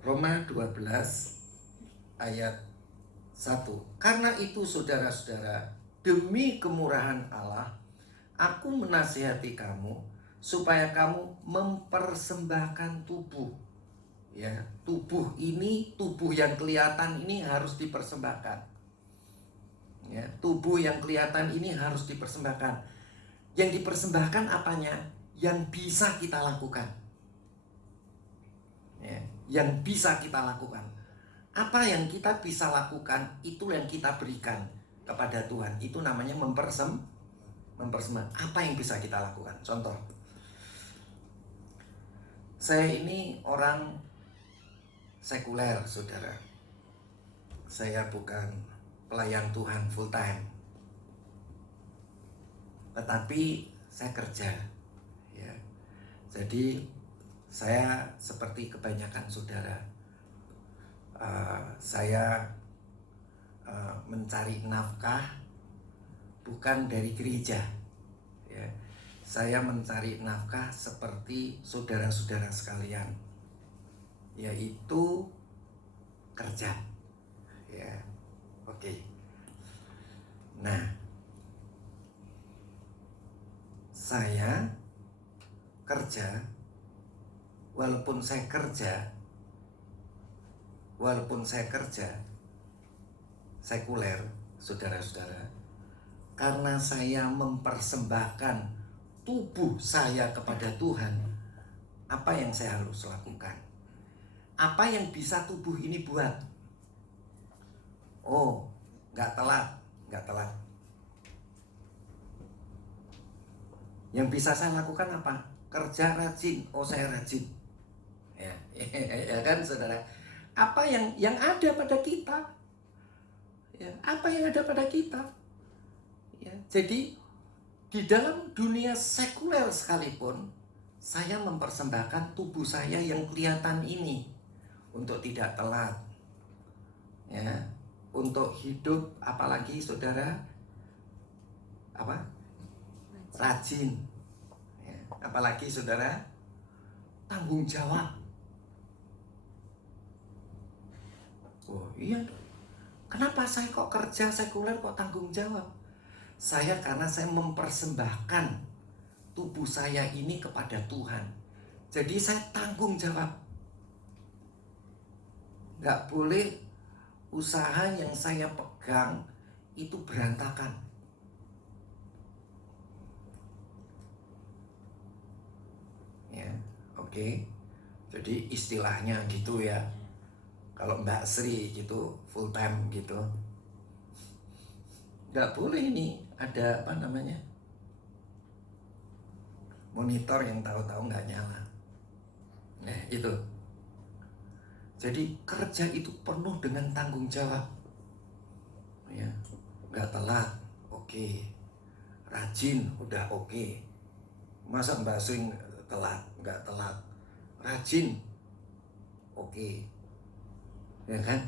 Roma 12 ayat 1. Karena itu saudara-saudara, demi kemurahan Allah, aku menasihati kamu supaya kamu mempersembahkan tubuh. Ya, tubuh ini, tubuh yang kelihatan ini harus dipersembahkan. Ya, tubuh yang kelihatan ini harus dipersembahkan. Yang dipersembahkan apanya? Yang bisa kita lakukan. Ya, yang bisa kita lakukan. Apa yang kita bisa lakukan, itu yang kita berikan kepada Tuhan. Itu namanya mempersembahkan. Apa yang bisa kita lakukan? Contoh, saya ini orang sekuler, saudara. Saya bukan pelayan Tuhan full time, tetapi saya kerja. Ya. Jadi saya seperti kebanyakan saudara, saya mencari nafkah bukan dari gereja. Ya. Saya mencari nafkah seperti saudara-saudara sekalian, yaitu kerja. Ya, oke. Nah, saya kerja. Walaupun saya kerja sekuler, saudara-saudara, karena saya mempersembahkan tubuh saya kepada Tuhan, apa yang saya harus lakukan? Apa yang bisa tubuh ini buat? Oh, nggak telat. Yang bisa saya lakukan apa? Kerja rajin. Oh, saya rajin. Ya, ya kan, saudara? Apa yang ada pada kita? Ya, apa yang ada pada kita? Ya, jadi di dalam dunia sekuler sekalipun, saya mempersembahkan tubuh saya yang kelihatan ini untuk tidak telat. Ya, untuk hidup, apalagi saudara, apa? Rajin. Ya, apalagi saudara, tanggung jawab. Oh iya, kenapa saya kok kerja sekuler kok tanggung jawab? Saya karena saya mempersembahkan tubuh saya ini kepada Tuhan. Jadi saya tanggung jawab. Gak boleh usaha yang saya pegang itu berantakan. Ya, oke. Jadi istilahnya gitu ya. Kalau Mbak Sri gitu full time gitu, nggak boleh ini ada apa namanya monitor yang tahu-tahu nggak nyala. Nah itu. Jadi kerja itu penuh dengan tanggung jawab. Ya, nggak telat, oke. Rajin, udah oke. Masa Mbak Sri telat, nggak telat. Rajin, oke. Ya kan?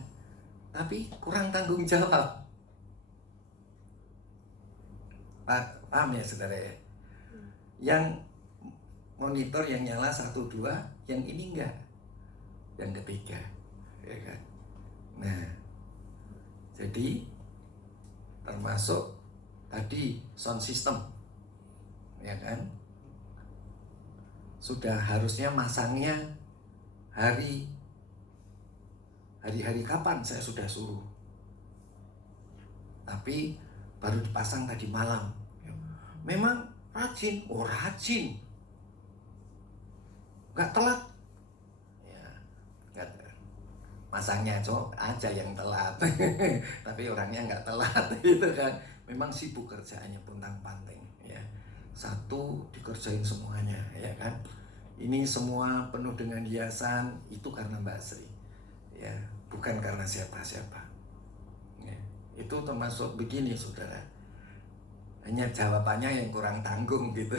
Tapi kurang tanggung jawab. Paham ya saudara ya? Yang monitor yang nyala 1, 2, yang ini enggak. Yang ketiga, ya kan? Nah, jadi termasuk tadi sound system, ya kan? Sudah harusnya masangnya hari kapan saya sudah suruh, tapi baru dipasang tadi malam. Memang rajin, rajin, nggak telat. Ya, nggak masangnya aja yang telat, tapi orangnya nggak telat gitu kan. Memang sibuk kerjaannya pontang-panting, ya. Satu dikerjain semuanya, ya kan. Ini semua penuh dengan hiasan, itu karena Mbak Sri, ya, bukan karena siapa-siapa. Ya, itu termasuk begini saudara. Hanya jawabannya yang kurang tanggung gitu.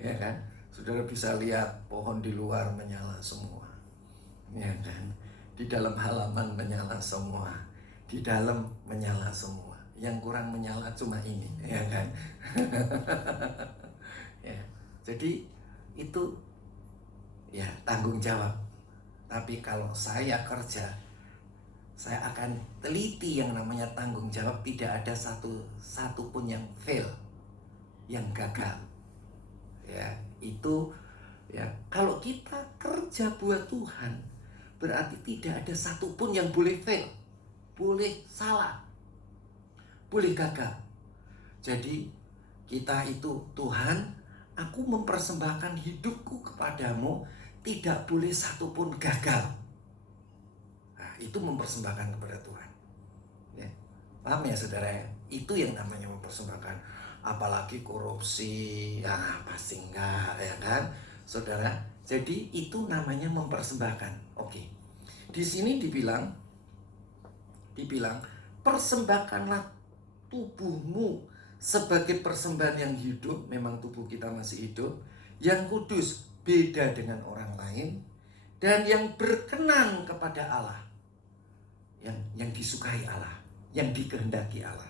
Ya kan, saudara bisa lihat pohon di luar menyala semua, ya kan, di dalam halaman menyala semua, di dalam menyala semua, yang kurang menyala cuma ini, ya kan. Ya, jadi itu ya tanggung jawab. Tapi kalau saya kerja, saya akan teliti yang namanya tanggung jawab. Tidak ada satu pun yang fail, yang gagal. Ya, itu ya, kalau kita kerja buat Tuhan, berarti tidak ada satupun yang boleh fail, boleh salah, boleh gagal. Jadi kita itu, Tuhan, aku mempersembahkan hidupku kepadamu, tidak boleh satupun gagal. Nah, itu mempersembahkan kepada Tuhan. Ya, paham ya saudara? Itu yang namanya mempersembahkan. Apalagi korupsi, ya pasti enggak, ya kan, saudara. Jadi itu namanya mempersembahkan. Oke. Di sini dibilang persembahkanlah tubuhmu sebagai persembahan yang hidup. Memang tubuh kita masih hidup, yang kudus, beda dengan orang lain, dan yang berkenan kepada Allah, yang disukai Allah, yang dikehendaki Allah.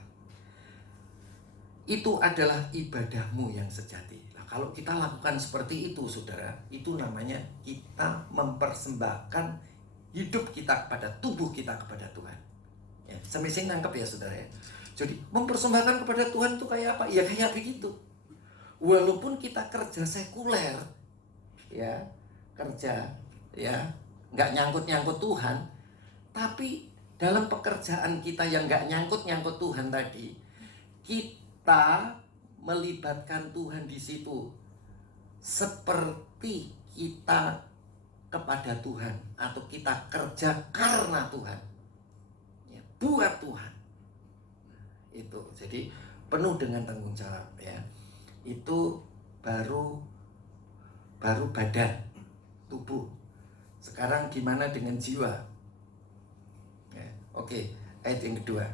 Itu adalah ibadahmu yang sejati. Nah, kalau kita lakukan seperti itu, saudara, itu namanya kita mempersembahkan hidup kita kepada tubuh kita kepada Tuhan. Ya, sampai sini nangkep ya saudara ya. Jadi mempersembahkan kepada Tuhan itu kayak apa? Ya kayak begitu. Walaupun kita kerja sekuler, ya kerja, ya nggak nyangkut Tuhan, tapi dalam pekerjaan kita yang nggak nyangkut Tuhan tadi, kita melibatkan Tuhan di situ seperti kita kepada Tuhan, atau kita kerja karena Tuhan, ya, buat Tuhan. Itu jadi penuh dengan tanggung jawab, ya. Itu baru badan, tubuh. Sekarang gimana dengan jiwa? Ya, oke, ayat yang kedua.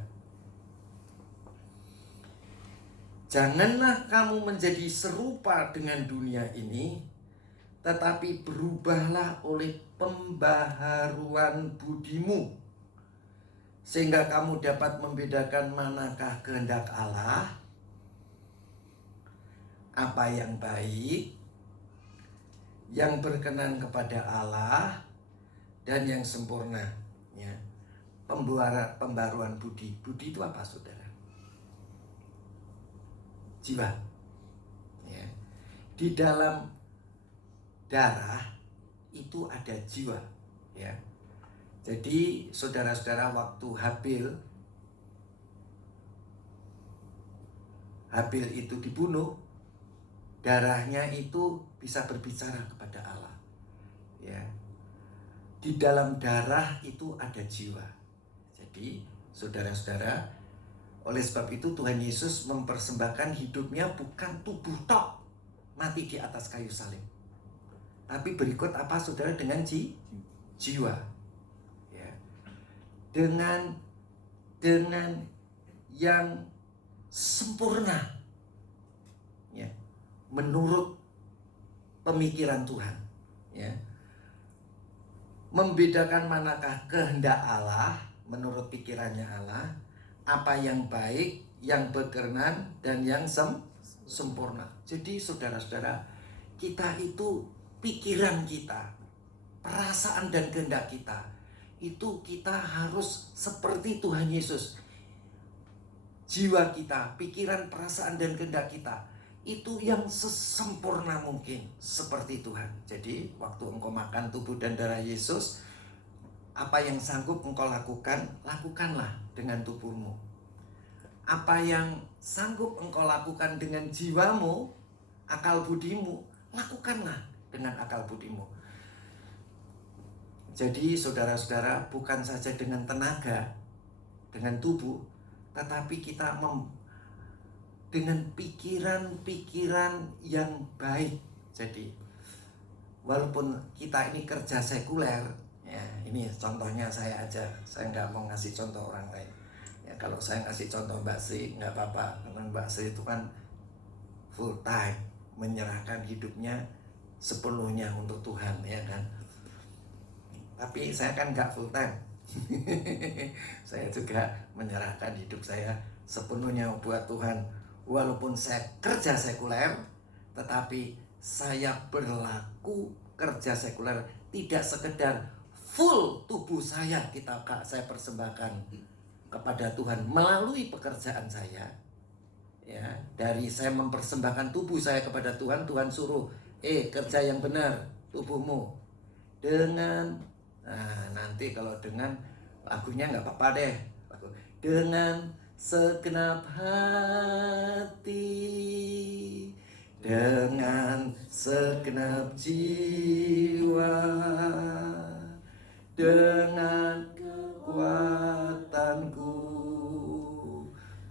Janganlah kamu menjadi serupa dengan dunia ini, tetapi berubahlah oleh pembaharuan budimu, sehingga kamu dapat membedakan manakah kehendak Allah, apa yang baik, yang berkenan kepada Allah, dan yang sempurna. Ya. Pembaruan budi. Budi itu apa, saudara? Jiwa. Ya. Di dalam darah itu ada jiwa. Ya. Jadi saudara-saudara, waktu Habil Habil itu dibunuh, darahnya itu bisa berbicara kepada Allah. Ya. Di dalam darah itu ada jiwa. Jadi, saudara-saudara, oleh sebab itu Tuhan Yesus mempersembahkan hidupnya bukan tubuh tok, mati di atas kayu salib. Tapi berikut apa saudara dengan jiwa. Ya. Dengan yang sempurna, ya, menurut pemikiran Tuhan, ya, membedakan manakah kehendak Allah menurut pikirannya Allah, apa yang baik, yang berkenan, dan yang sempurna. Jadi saudara-saudara, kita itu pikiran kita, perasaan dan kehendak kita, itu kita harus seperti Tuhan Yesus. Jiwa kita, pikiran, perasaan, dan kehendak kita itu yang sesempurna mungkin seperti Tuhan. Jadi waktu engkau makan tubuh dan darah Yesus, apa yang sanggup engkau lakukan, lakukanlah dengan tubuhmu. Apa yang sanggup engkau lakukan dengan jiwamu, akal budimu, lakukanlah dengan akal budimu. Jadi saudara-saudara, bukan saja dengan tenaga, dengan tubuh, tetapi kita dengan pikiran-pikiran yang baik. Jadi walaupun kita ini kerja sekuler, ya, ini contohnya saya aja, saya nggak mau ngasih contoh orang lain. Ya, kalau saya ngasih contoh Mbak Sri nggak apa-apa, karena Mbak Sri itu kan full time, menyerahkan hidupnya sepenuhnya untuk Tuhan, ya kan. Tapi saya kan nggak full time. Saya juga menyerahkan hidup saya sepenuhnya buat Tuhan. Walaupun saya kerja sekuler, tetapi saya berlaku kerja sekuler tidak sekedar full tubuh saya saya persembahkan kepada Tuhan melalui pekerjaan saya. Ya, dari saya mempersembahkan tubuh saya kepada Tuhan, Tuhan suruh, kerja yang benar tubuhmu dengan nanti kalau dengan lagunya nggak apa-apa deh, dengan segenap hati, dengan segenap jiwa, dengan kekuatanku,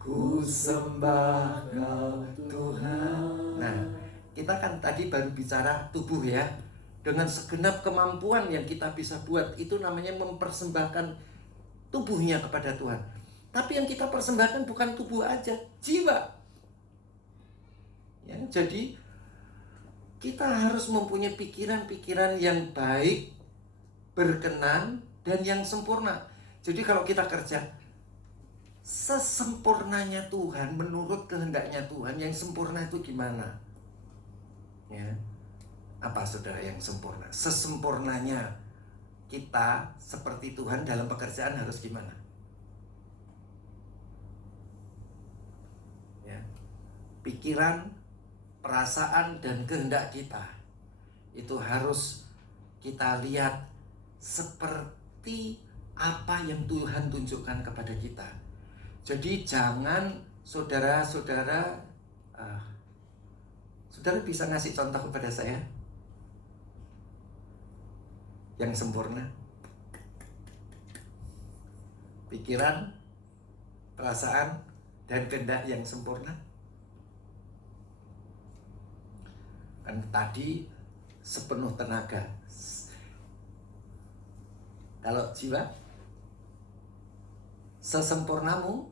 ku sembah Kau Tuhan. Nah, kita kan tadi baru bicara tubuh ya. Dengan segenap kemampuan yang kita bisa buat, itu namanya mempersembahkan tubuhnya kepada Tuhan. Tapi yang kita persembahkan bukan tubuh aja, jiwa. Ya, jadi kita harus mempunyai pikiran-pikiran yang baik, berkenan, dan yang sempurna. Jadi kalau kita kerja sesempurnanya Tuhan, menurut kehendaknya Tuhan, yang sempurna itu gimana? Ya. Apa saudara yang sempurna? Sesempurnanya kita seperti Tuhan dalam pekerjaan harus gimana? Ya. Pikiran, perasaan, dan kehendak kita itu harus kita lihat seperti apa yang Tuhan tunjukkan kepada kita. Jadi jangan saudara-saudara, saudara bisa ngasih contoh kepada saya yang sempurna, pikiran, perasaan, dan kehendak yang sempurna. Kan tadi sepenuh tenaga. Kalau jiwa sesempurnamu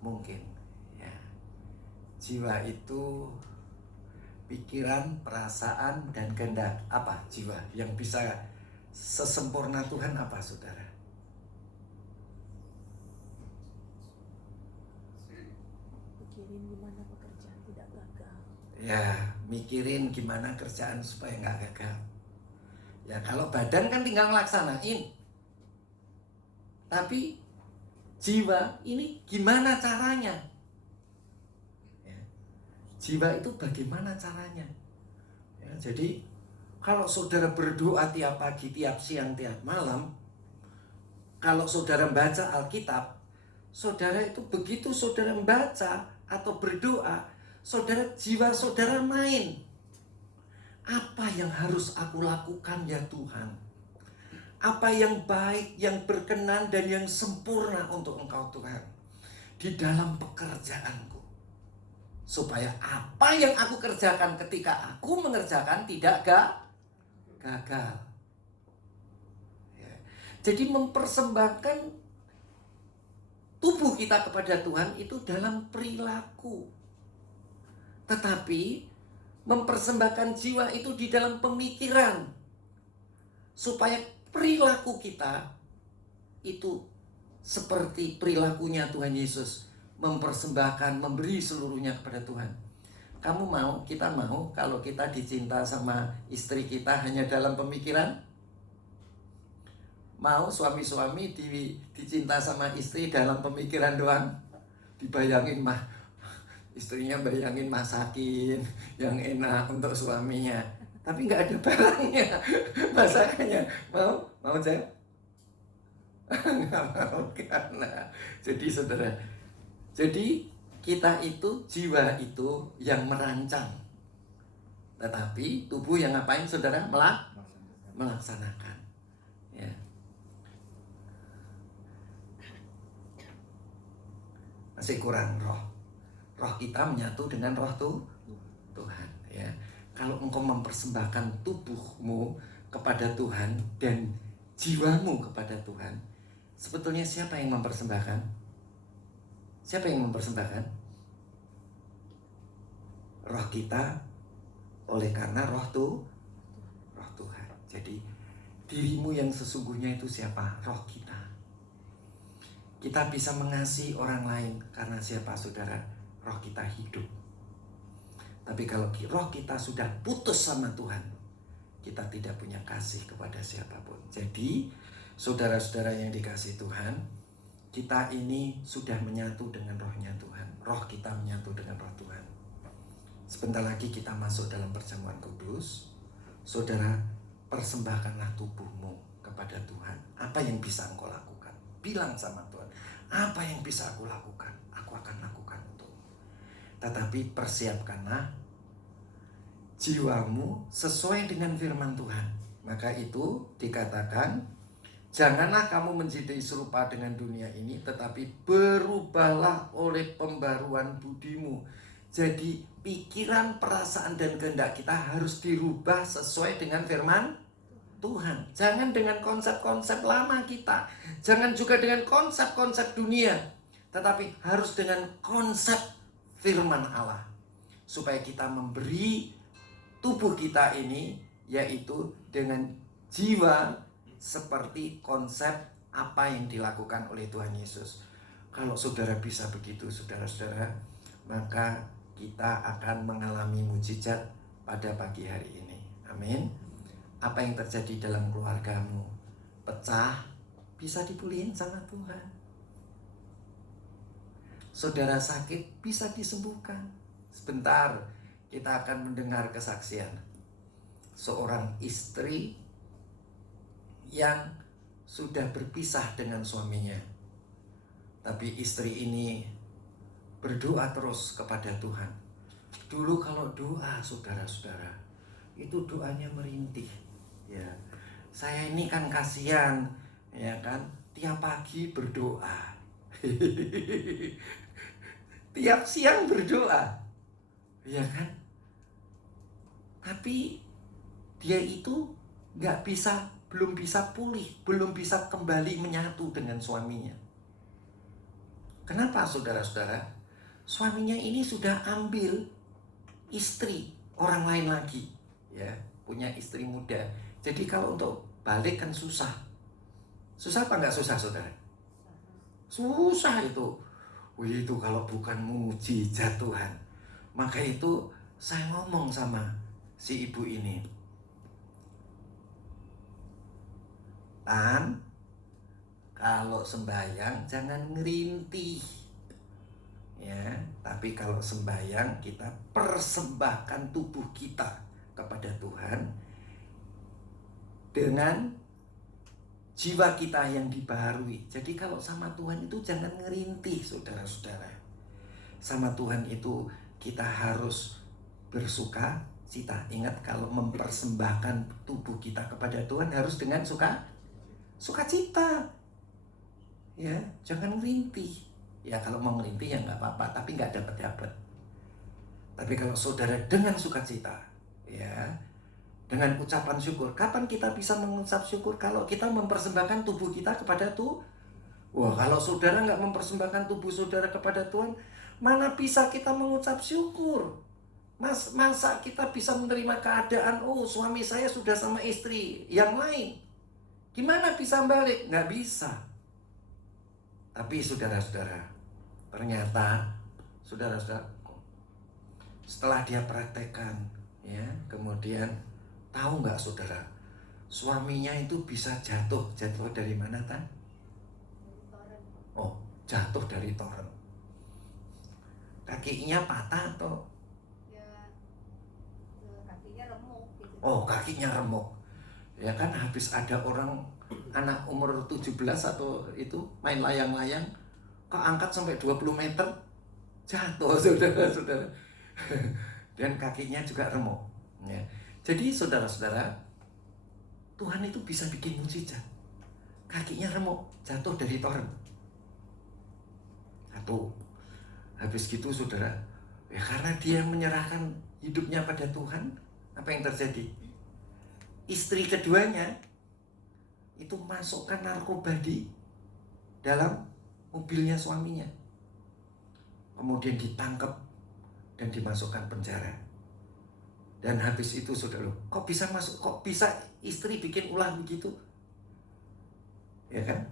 mungkin, ya. Jiwa itu pikiran, perasaan, dan kehendak. Apa jiwa yang bisa sesempurna Tuhan? Apa saudara? Mikirin gimana pekerjaan tidak gagal. Ya, mikirin gimana kerjaan supaya nggak gagal. Ya, kalau badan kan tinggal ngelaksanain. Tapi jiwa ini gimana caranya? Jiwa itu bagaimana caranya? Ya, jadi kalau saudara berdoa tiap pagi, tiap siang, tiap malam, kalau saudara baca Alkitab, saudara itu begitu saudara membaca atau berdoa, saudara jiwa saudara main. Apa yang harus aku lakukan ya Tuhan? Apa yang baik, yang berkenan dan yang sempurna untuk Engkau Tuhan di dalam pekerjaanku, supaya apa yang aku kerjakan ketika aku mengerjakan tidak gagal. Ya. Jadi mempersembahkan tubuh kita kepada Tuhan itu dalam perilaku, tetapi mempersembahkan jiwa itu di dalam pemikiran, supaya perilaku kita itu seperti perilakunya Tuhan Yesus, mempersembahkan, memberi seluruhnya kepada Tuhan. Kamu mau, kita mau kalau kita dicinta sama istri kita hanya dalam pemikiran? Mau suami-suami dicinta sama istri dalam pemikiran doang? Dibayangin istrinya bayangin masakin yang enak untuk suaminya, tapi nggak ada barangnya masakannya. Mau saya? Nggak mau karena. Jadi saudara, jadi kita itu jiwa itu yang merancang, tetapi tubuh yang ngapain saudara? Melaksanakan. Ya. Masih kurang roh kita menyatu dengan roh Tuhan, ya. Kalau engkau mempersembahkan tubuhmu kepada Tuhan dan jiwamu kepada Tuhan, sebetulnya siapa yang mempersembahkan? Siapa yang mempersembahkan? Roh kita, oleh karena roh Tuhan. Jadi dirimu yang sesungguhnya itu siapa? Roh kita. Kita bisa mengasihi orang lain karena siapa saudara? Roh kita hidup. Tapi kalau roh kita sudah putus sama Tuhan, kita tidak punya kasih kepada siapapun. Jadi saudara-saudara yang dikasihi Tuhan, kita ini sudah menyatu dengan rohnya Tuhan. Roh kita menyatu dengan roh Tuhan. Sebentar lagi kita masuk dalam perjamuan kudus. Saudara, persembahkanlah tubuhmu kepada Tuhan. Apa yang bisa engkau lakukan? Bilang sama Tuhan, apa yang bisa aku lakukan? Aku akan lakukan untukmu. Tetapi persiapkanlah jiwamu sesuai dengan firman Tuhan. Maka itu dikatakan, janganlah kamu menjadi serupa dengan dunia ini, tetapi berubahlah oleh pembaruan budimu. Jadi pikiran, perasaan, dan kehendak kita harus dirubah sesuai dengan firman Tuhan. Jangan dengan konsep-konsep lama kita. Jangan juga dengan konsep-konsep dunia. Tetapi harus dengan konsep firman Allah. Supaya kita memberi tubuh kita ini, yaitu dengan jiwa seperti konsep apa yang dilakukan oleh Tuhan Yesus. Kalau saudara bisa begitu, saudara-saudara, maka kita akan mengalami mujizat pada pagi hari ini. Amin. Apa yang terjadi dalam keluargamu pecah, bisa dipulihin sama Tuhan. Saudara sakit, bisa disembuhkan. Sebentar, kita akan mendengar kesaksian seorang istri yang sudah berpisah dengan suaminya. Tapi istri ini berdoa terus kepada Tuhan. Dulu kalau doa, saudara-saudara, itu doanya merintih. Ya, saya ini kan kasihan, ya kan, tiap pagi berdoa, tiap siang berdoa, ya kan. Tapi dia itu belum bisa pulih, belum bisa kembali menyatu dengan suaminya. Kenapa, saudara-saudara? Suaminya ini sudah ambil istri orang lain lagi, ya, punya istri muda. Jadi kalau untuk balik kan susah. Susah apa nggak susah, saudara? Susah itu. Wih, itu kalau bukan mujizat Tuhan. Maka itu saya ngomong sama si ibu ini, Tan, kalau sembahyang jangan ngerintih, ya. Tapi kalau sembahyang kita persembahkan tubuh kita kepada Tuhan dengan jiwa kita yang dibaharui. Jadi kalau sama Tuhan itu jangan ngerintih, saudara-saudara. Sama Tuhan itu kita harus bersuka cita. Ingat, kalau mempersembahkan tubuh kita kepada Tuhan harus dengan sukacita. Ya, jangan ngerintih. Ya kalau mau ngerintih ya nggak apa-apa, tapi nggak dapat. Tapi kalau saudara dengan sukacita, ya, dengan ucapan syukur. Kapan kita bisa mengucap syukur? Kalau kita mempersembahkan tubuh kita kepada Tuhan. Wah, kalau saudara nggak mempersembahkan tubuh saudara kepada Tuhan, mana bisa kita mengucap syukur? Masa kita bisa menerima keadaan, oh suami saya sudah sama istri yang lain. Gimana bisa balik? Nggak bisa. Tapi saudara-saudara, ternyata saudara-saudara, setelah dia praktekkan, ya, kemudian tahu nggak saudara, suaminya itu bisa jatuh dari mana Tan? Oh, jatuh dari toren. Kakinya patah atau? Ya, kakinya remuk gitu. Oh, kakinya remuk. Ya kan, habis ada orang anak umur 17 atau itu main layang-layang, keangkat sampai 20 meter, jatuh saudara-saudara. Dan kakinya juga remuk. Ya. Jadi saudara-saudara, Tuhan itu bisa bikin mujizat. Kakinya remuk, jatuh dari toren. Satu. Habis gitu saudara, ya karena dia menyerahkan hidupnya pada Tuhan, apa yang terjadi? Istri keduanya itu masukkan narkoba di dalam mobilnya suaminya. Kemudian ditangkap dan dimasukkan penjara. Dan habis itu saudara, kok bisa istri bikin ulah begitu? Ya kan?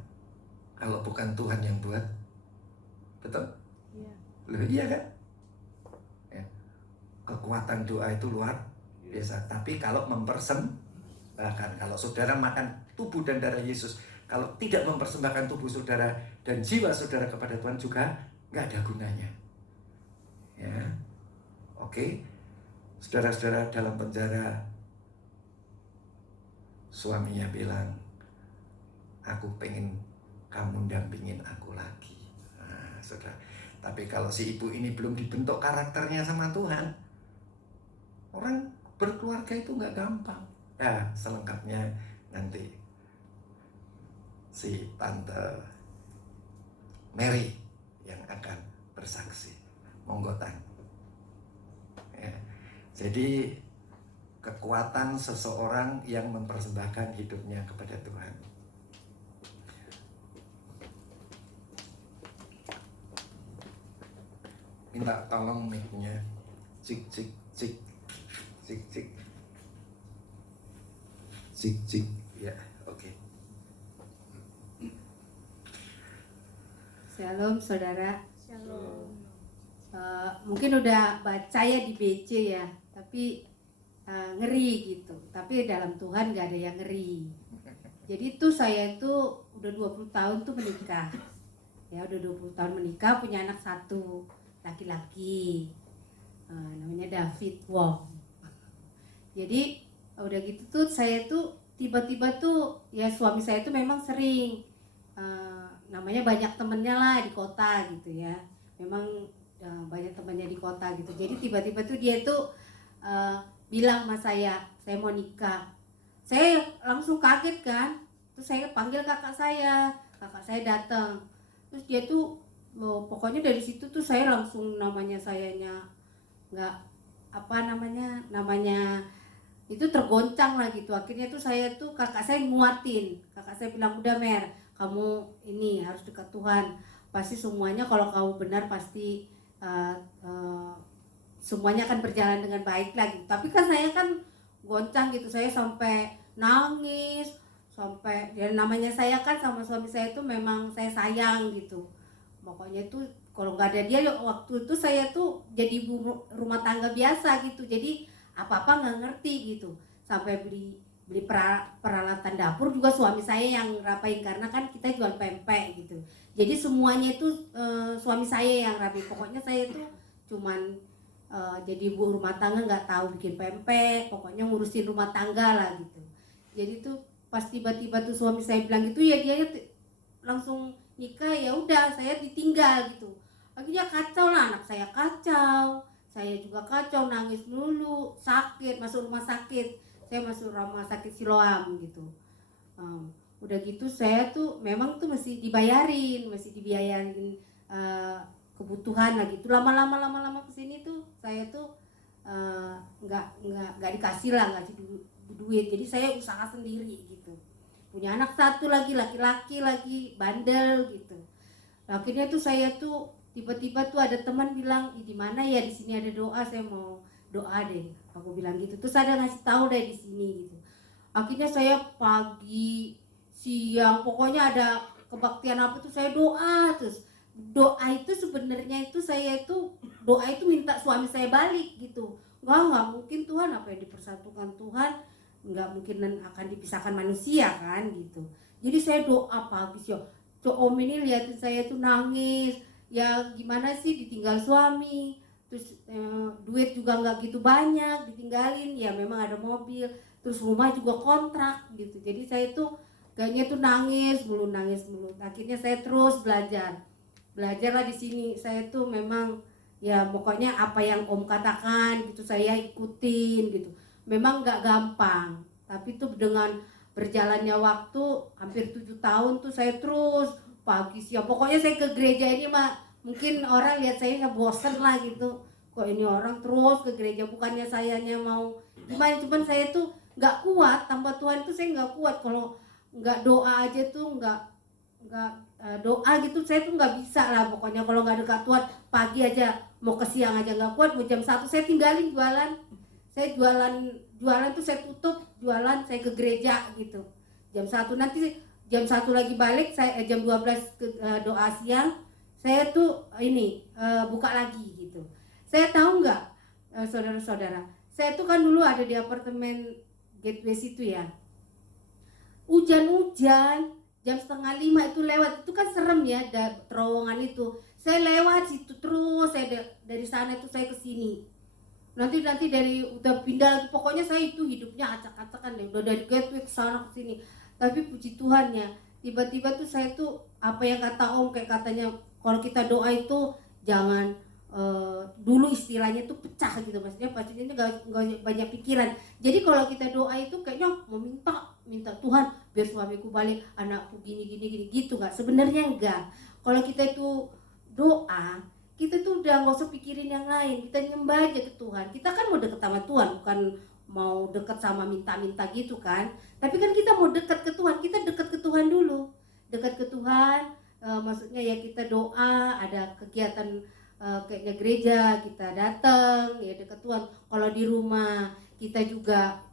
Kalau bukan Tuhan yang buat. Betul? Iya. Loh, iya kan? Ya. Kekuatan doa itu luar biasa. Tapi kalau mempersembahkan, kalau saudara makan tubuh dan darah Yesus, kalau tidak mempersembahkan tubuh saudara dan jiwa saudara kepada Tuhan juga nggak ada gunanya. Ya, oke. Saudara-saudara dalam penjara, suaminya bilang, aku pengen kamu dampingin aku lagi. Nah, saudara. Tapi kalau si ibu ini belum dibentuk karakternya sama Tuhan, orang berkeluarga itu nggak gampang. Ya, selengkapnya nanti si Tante Mary yang akan bersaksi. Monggo Tan. Ya. Jadi kekuatan seseorang yang mempersembahkan hidupnya kepada Tuhan. Minta tolong mic-nya. Cik cik cik cik cik cik cik. Ya, oke. Shalom saudara. Shalom. Mungkin udah baca ya di BC ya, tapi ngeri gitu. Tapi dalam Tuhan gak ada yang ngeri. Jadi tuh saya tuh udah 20 tahun tuh menikah. Ya udah 20 tahun menikah, punya anak satu, laki-laki. Namanya David Wong. Jadi udah gitu tuh saya tuh tiba-tiba tuh ya suami saya tuh memang sering namanya banyak temennya lah di kota gitu ya. Memang banyak temannya di kota gitu. Jadi tiba-tiba tuh dia tuh bilang sama saya mau nikah. Saya langsung kaget kan. Terus saya panggil kakak saya datang. Terus dia tuh pokoknya dari situ tuh saya langsung namanya nggak namanya itu tergoncang lah gitu. Akhirnya tuh saya tuh kakak saya nguatin. Kakak saya bilang, udah Mer, kamu ini harus dekat Tuhan. Pasti semuanya kalau kamu benar pasti semuanya akan berjalan dengan baik lagi. Tapi kan saya kan goncang gitu, saya sampai nangis, sampai ya namanya saya kan sama suami saya itu memang saya sayang gitu. Pokoknya itu kalau nggak ada dia waktu itu saya tuh jadi ibu rumah tangga biasa gitu. Jadi apa-apa nggak ngerti gitu. Sampai beli peralatan dapur juga suami saya yang rapain karena kan kita jual pempek gitu. Jadi semuanya itu suami saya yang rapi. Pokoknya saya tuh cuman jadi ibu rumah tangga, nggak tahu bikin pempek, pokoknya ngurusin rumah tangga lah gitu. Jadi tuh pas tiba-tiba tuh suami saya bilang gitu ya dia langsung nikah, ya udah saya ditinggal gitu. Akhirnya kacau lah, anak saya kacau, saya juga kacau, nangis dulu, sakit, masuk rumah sakit. Saya masuk rumah sakit Siloam gitu. Udah gitu saya tuh memang tuh masih dibayarin eh, kebutuhan lah gitu. Lama-lama kesini tuh saya tuh nggak dikasih lah, nggak duit. Jadi saya usaha sendiri gitu. Punya anak satu lagi, laki-laki lagi, bandel gitu. Akhirnya tuh saya tuh tiba-tiba tuh ada teman bilang, di mana ya, di sini ada doa, saya mau doa deh. Aku bilang gitu. Terus ada ngasih tahu deh di sini gitu. Akhirnya saya pagi, siang, pokoknya ada kebaktian apa tuh saya doa terus. Doa itu sebenarnya itu saya itu doa itu minta suami saya balik gitu. Nggak mungkin Tuhan, apa yang dipersatukan Tuhan nggak mungkin akan dipisahkan manusia kan gitu. Jadi saya doa pagi siang. Om ini liatin saya tuh nangis, ya gimana sih ditinggal suami, terus duit juga nggak gitu banyak ditinggalin, ya memang ada mobil, terus rumah juga kontrak gitu. Jadi saya tuh kayaknya tuh nangis mulu. Akhirnya saya terus belajarlah di sini. Saya tuh memang ya pokoknya apa yang Om katakan gitu saya ikutin gitu. Memang nggak gampang, tapi tuh dengan berjalannya waktu hampir 7 tahun tuh saya terus pagi siang. Pokoknya saya ke gereja ini mungkin orang lihat saya bosen lah gitu. Kok ini orang terus ke gereja, bukannya sayanya mau gimana, cuman saya tuh nggak kuat, tanpa Tuhan tuh saya nggak kuat. Kalau nggak doa aja tuh nggak doa gitu saya tuh nggak bisa lah. Pokoknya kalau nggak dekat Tuhan, pagi aja mau ke siang aja nggak kuat, mau jam 1 saya tinggalin jualan. Saya jualan tuh saya tutup jualan, saya ke gereja gitu. Jam 1 nanti jam 1 lagi balik, saya jam 12 ke doa siang, saya tuh buka lagi gitu. Saya tahu nggak saudara-saudara, saya tuh kan dulu ada di apartemen Gateway situ ya. Hujan-hujan jam 4:30 itu lewat, itu kan serem ya, terowongan itu. Saya lewat situ terus, saya dari sana itu saya ke sini. Nanti dari udah pindah lagi, pokoknya saya itu hidupnya acak-acakan deh, udah dari Gateway ke sana ke sini. Tapi puji Tuhan ya, tiba-tiba tuh saya tuh apa yang kata Om, kayak katanya kalau kita doa itu jangan dulu istilahnya tuh pecah gitu, maksudnya nggak banyak pikiran. Jadi kalau kita doa itu kayaknya mau minta Tuhan biar suamiku balik, anakku gini gitu, nggak, sebenarnya enggak. Kalau kita itu doa, kita tuh udah nggak usah pikirin yang lain, kita nyembah aja ke Tuhan. Kita kan mau deket sama Tuhan, bukan mau deket sama minta-minta gitu kan. Tapi kan kita mau dekat ke Tuhan, kita dekat ke Tuhan dulu. Dekat ke Tuhan, maksudnya ya kita doa, ada kegiatan kayaknya gereja, kita datang ya dekat Tuhan. Kalau di rumah kita juga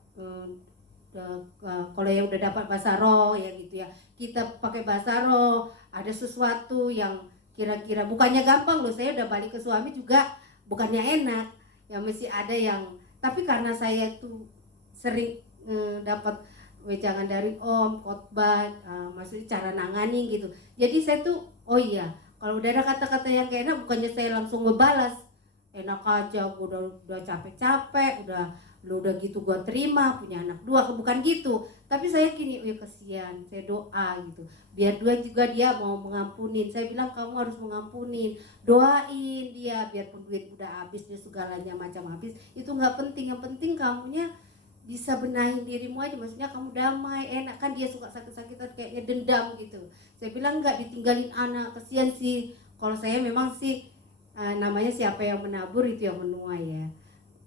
kalau yang udah dapat bahasa roh ya gitu ya, kita pakai bahasa roh. Ada sesuatu yang kira-kira bukannya gampang loh, saya udah balik ke suami juga bukannya enak ya, masih ada yang, tapi karena saya tuh sering dapat wejangan dari Om, khotbah, maksudnya cara nangani gitu. Jadi saya tuh oh iya, kalau udah ada kata-kata yang kayak enak, bukannya saya langsung ngebalas enak aja, udah capek-capek, udah gitu gua terima, punya anak 2, bukan gitu. Tapi saya gini, kasihan, saya doa gitu, biar dia mau mengampunin. Saya bilang kamu harus mengampunin, doain dia, biarpun duit udah habis, dia segalanya macam habis, itu nggak penting. Yang penting kamunya bisa benahin dirimu aja, maksudnya kamu damai, enak kan. Dia suka sakit-sakitan kayaknya dendam gitu. Saya bilang nggak, ditinggalin anak, kasihan sih. Kalau saya memang sih namanya siapa yang menabur itu yang menuai ya.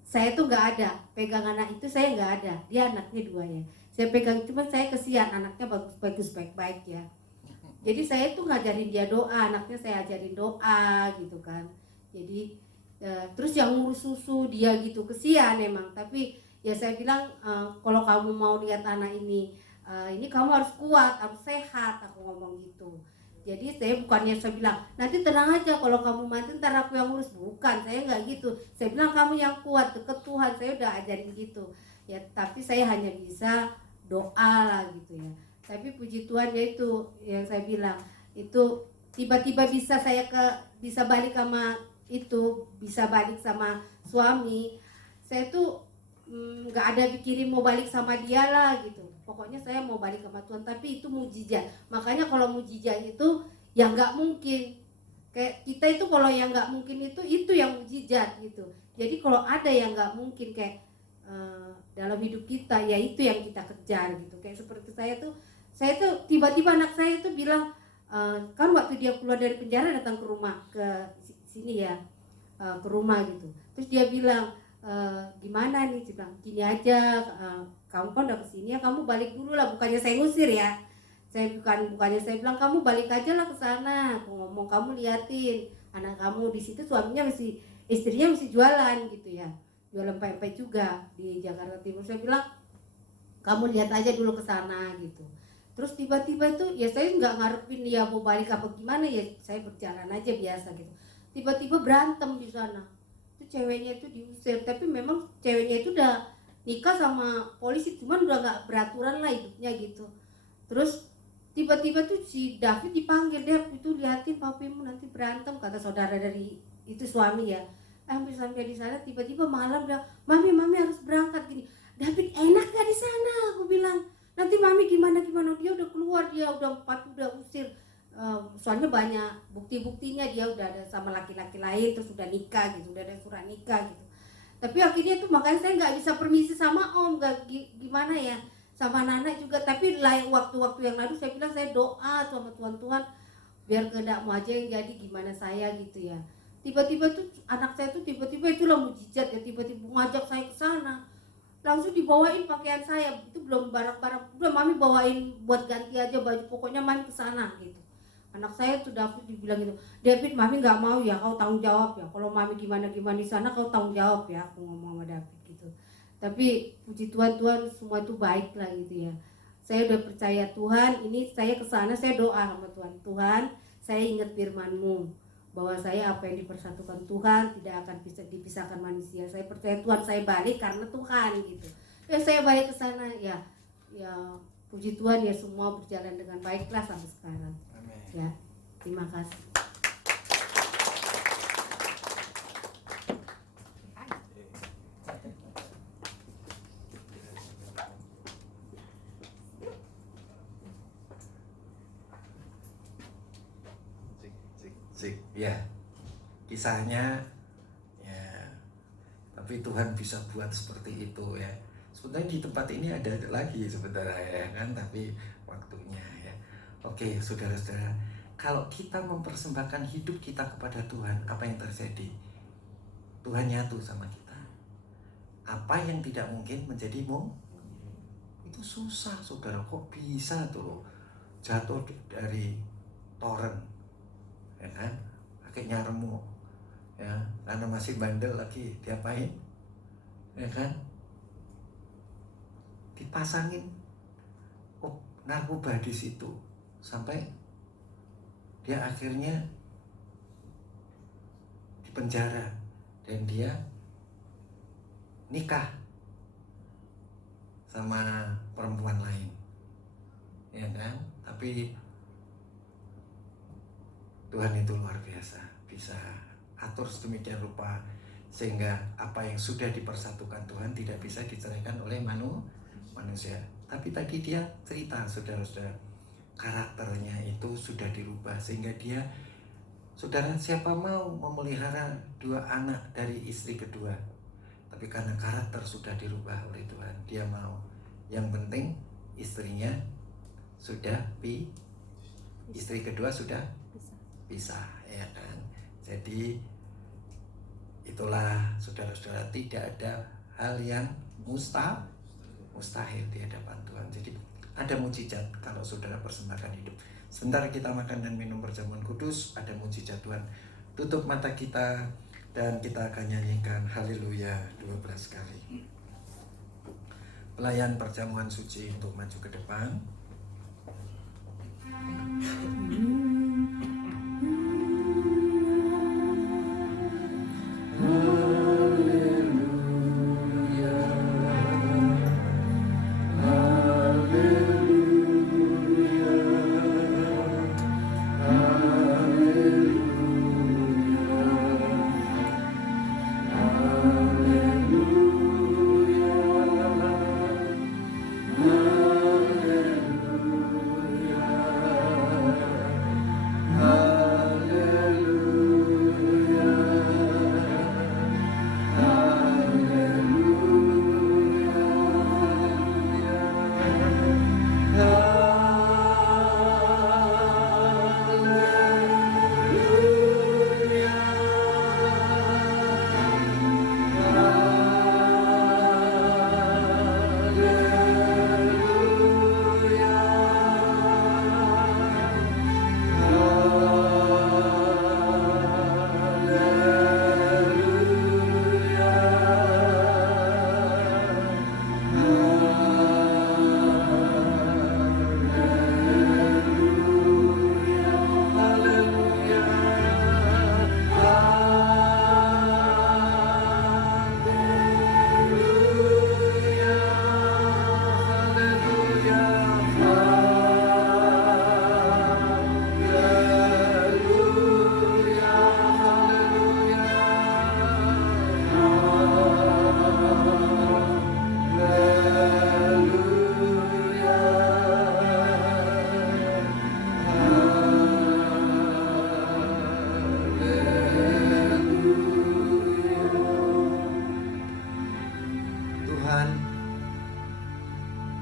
Saya tuh nggak ada pegang anak itu, saya nggak ada. Dia anaknya 2 ya, saya pegang, cuma saya kesian anaknya bagus baik-baik ya. Jadi saya tuh ngajarin dia doa, anaknya saya ajarin doa gitu kan. Jadi terus yang ngurus susu dia gitu, kesian emang. Tapi ya saya bilang kalau kamu mau lihat anak ini kamu harus kuat, harus sehat, aku ngomong gitu. Jadi saya bukannya saya bilang nanti tenang aja kalau kamu mati ntar aku yang ngurus, bukan, saya nggak gitu. Saya bilang kamu yang kuat, deket Tuhan, saya udah ajarin gitu ya. Tapi saya hanya bisa doa lah gitu ya. Tapi puji Tuhan ya, itu yang saya bilang itu tiba-tiba bisa balik sama itu, bisa balik sama suami. Saya tuh nggak ada pikirin mau balik sama dia lah gitu. pokoknya saya mau balik sama Tuhan, tapi itu mujizat. Makanya kalau mujizat itu yang nggak mungkin, kayak kita itu kalau yang nggak mungkin itu yang mujizat gitu. Jadi kalau ada yang nggak mungkin kayak dalam hidup kita, ya itu yang kita kejar gitu. Kayak seperti saya tuh tiba-tiba anak saya itu bilang, kan waktu dia keluar dari penjara datang ke rumah, ke sini ya, ke rumah gitu. Terus dia bilang, gimana nih, dia bilang gini aja, kamu kan udah kesini ya, kamu balik dulu lah. Bukannya saya ngusir ya, bukannya saya bilang kamu balik aja lah ke sana. Aku ngomong, kamu liatin anak kamu di situ, suaminya istrinya masih jualan gitu ya, jualan pempek juga di Jakarta Timur. Saya bilang kamu lihat aja dulu ke sana gitu. Terus tiba-tiba itu ya saya nggak ngarepin dia mau balik apa gimana, ya saya berjalan aja biasa gitu. Tiba-tiba berantem di sana. Itu ceweknya itu diusir, tapi memang ceweknya itu udah nikah sama polisi, cuman udah nggak beraturan lah hidupnya gitu. Terus tiba-tiba tuh si David dipanggil, dia itu liatin papimu nanti berantem, kata saudara dari itu suami ya. Sampai di sana tiba-tiba malam dia, mami harus berangkat gini. David, enak gak di sana? Aku bilang, nanti mami gimana, dia udah keluar, dia papi udah usir. Soalnya banyak bukti-buktinya, dia udah ada sama laki-laki lain, terus udah nikah gitu, udah ada surat nikah gitu. Tapi akhirnya tuh makanya saya nggak bisa permisi sama om, gimana ya, sama Nana juga. Tapi waktu-waktu yang lalu saya bilang saya doa sama Tuhan, biar kehendakmu aja yang jadi, gimana saya gitu ya. Tiba-tiba tuh anak saya tuh tiba-tiba itulah mujizat ya, tiba-tiba ngajak saya ke sana. Langsung dibawain pakaian saya, itu belum barang-barang, udah mami bawain buat ganti aja baju, pokoknya mami ke sana gitu. Anak saya tuh David dibilang gitu, David mami nggak mau ya, kau tanggung jawab ya, kalau mami gimana di sana kau tanggung jawab ya, aku ngomong sama David gitu. Tapi puji Tuhan, semua itu baik lah gitu ya. Saya udah percaya Tuhan, ini saya ke sana, saya doa sama Tuhan, saya ingat firman-Mu bahwa saya apa yang dipersatukan Tuhan tidak akan bisa dipisahkan manusia. Saya percaya Tuhan, saya balik karena Tuhan gitu. Ya saya balik ke sana ya puji Tuhan ya, semua berjalan dengan baiklah sampai sekarang. Amin. Ya, terima kasih. Ya, kisahnya ya, tapi Tuhan bisa buat seperti itu ya. Sebenarnya di tempat ini ada lagi sebenarnya ya kan, tapi waktunya ya. Oke, saudara-saudara, kalau kita mempersembahkan hidup kita kepada Tuhan, apa yang terjadi? Tuhan nyatu sama kita. Apa yang tidak mungkin menjadi itu susah, saudara. Kok bisa tuh jatuh dari toren, ya kan? Akhirnya remuk, ya, karena masih bandel lagi, diapain, ya kan? Dipasangin narkoba di situ sampai dia akhirnya di penjara dan dia nikah sama perempuan lain, ya kan? Tapi Tuhan itu luar biasa, bisa atur sedemikian rupa sehingga apa yang sudah dipersatukan Tuhan tidak bisa diceraikan oleh manusia. Tapi tadi dia cerita, saudara-saudara, karakternya itu sudah dirubah sehingga dia, saudara, siapa mau memelihara 2 anak dari istri kedua? Tapi karena karakter sudah dirubah oleh Tuhan, dia mau. Yang penting istrinya sudah istri kedua sudah bisa, ya kan? Jadi itulah saudara-saudara, tidak ada hal yang mustahil di hadapan Tuhan. Jadi ada mujizat kalau saudara persembahkan hidup. Sebentar kita makan dan minum perjamuan kudus, ada mujizat Tuhan. Tutup mata kita dan kita akan nyanyikan haleluya 12 kali. Pelayan perjamuan suci untuk maju ke depan. Hallelujah.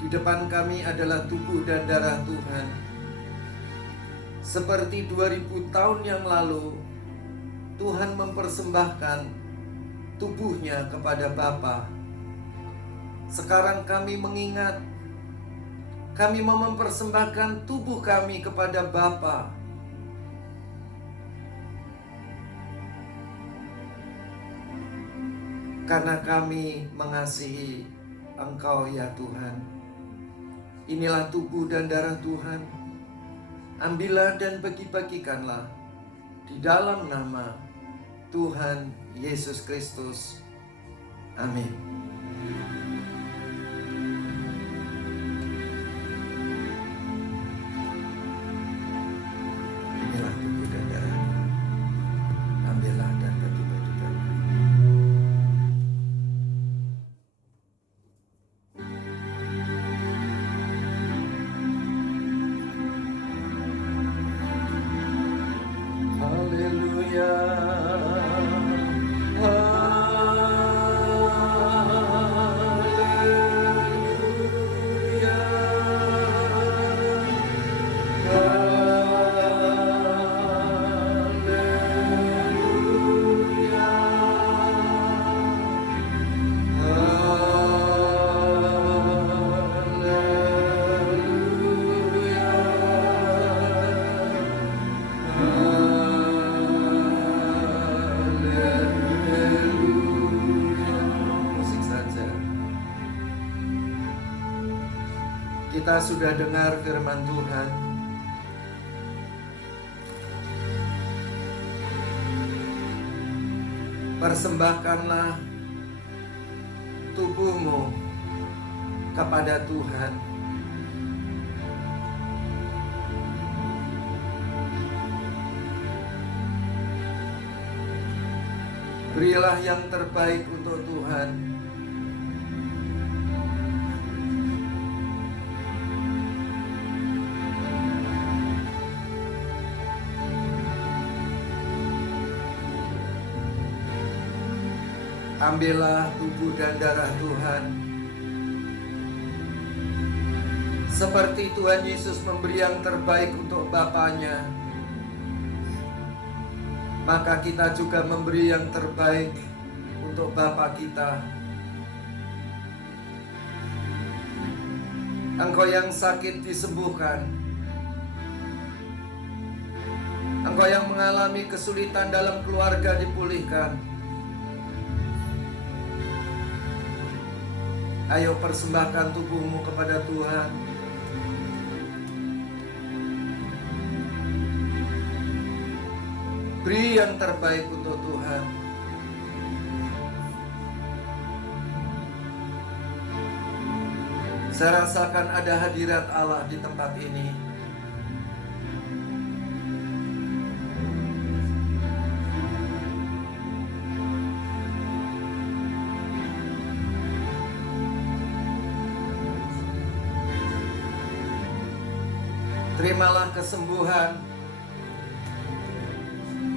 depan kami adalah tubuh dan darah Tuhan. Seperti 2000 tahun yang lalu, Tuhan mempersembahkan tubuhnya kepada Bapa. Sekarang kami mengingat, kami mau mempersembahkan tubuh kami kepada Bapa. Karena kami mengasihi Engkau ya Tuhan. Inilah tubuh dan darah Tuhan. Ambillah dan bagi-bagikanlah di dalam nama Tuhan Yesus Kristus. Amin. Inilah tubuh dan darah Tuhan. Ambillah dan bagi-bagikanlah. Haleluya. Musik saja. Kita sudah dengar firman Tuhan. Persembahkanlah tubuhmu kepada Tuhan. Berilah yang terbaik untuk Tuhan. Ambillah tubuh dan darah Tuhan. Seperti Tuhan Yesus memberi yang terbaik untuk Bapaknya, maka kita juga memberi yang terbaik untuk Bapa kita. Engkau yang sakit disembuhkan. Engkau yang mengalami kesulitan dalam keluarga dipulihkan. Ayo persembahkan tubuhmu kepada Tuhan. Beri yang terbaik untuk Tuhan. Saya rasakan ada hadirat Allah di tempat ini. Terimalah kesembuhan,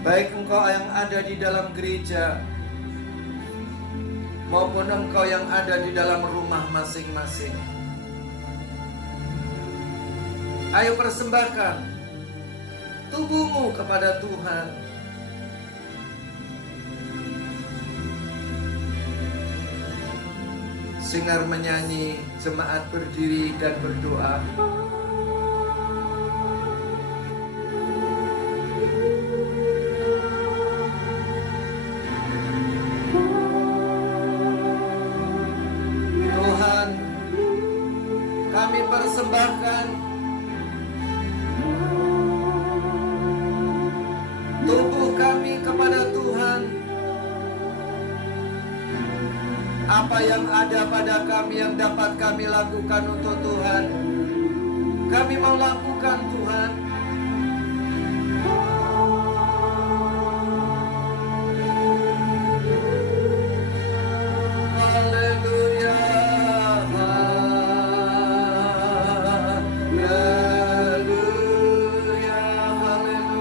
baik engkau yang ada di dalam gereja maupun engkau yang ada di dalam rumah masing-masing. Ayo persembahkan tubuhmu kepada Tuhan. Singar menyanyi, jemaat berdiri dan berdoa. Tuhan, kami persembahkan tubuh kami kepada Tuhan. Apa yang ada pada kami yang dapat kami lakukan untuk Tuhan, kami mau lakukan Tuhan. Haleluya, haleluya, haleluya, haleluya.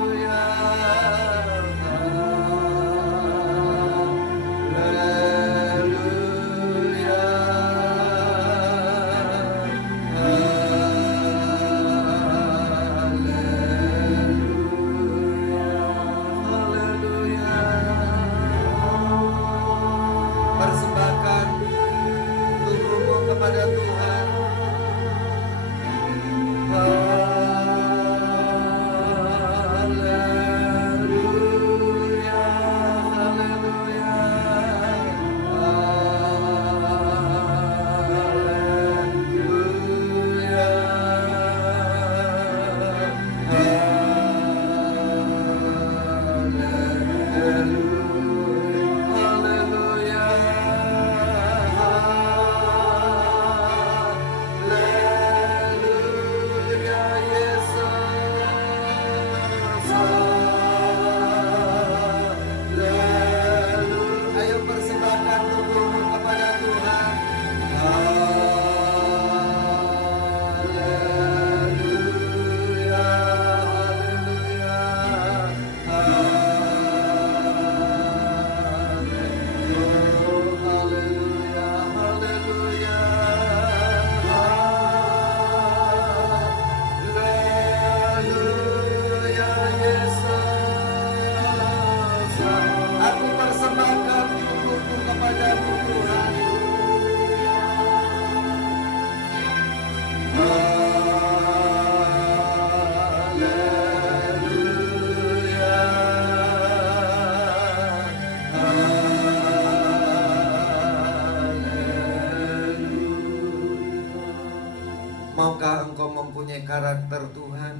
mempunyai karakter Tuhan,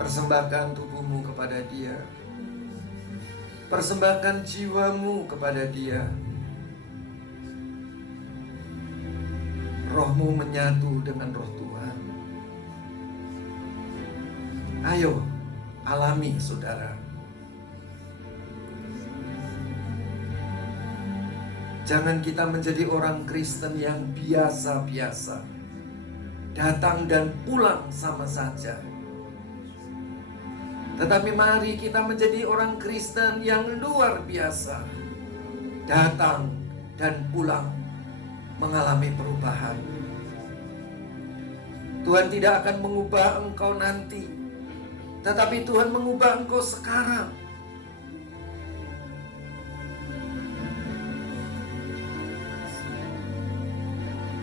persembahkan tubuhmu kepada Dia. Persembahkan jiwamu kepada Dia. Rohmu menyatu dengan roh Tuhan. Ayo, alami saudara. Jangan kita menjadi orang Kristen yang biasa-biasa, datang dan pulang sama saja. Tetapi mari kita menjadi orang Kristen yang luar biasa, datang dan pulang, mengalami perubahan. Tuhan tidak akan mengubah engkau nanti, tetapi Tuhan mengubah engkau sekarang.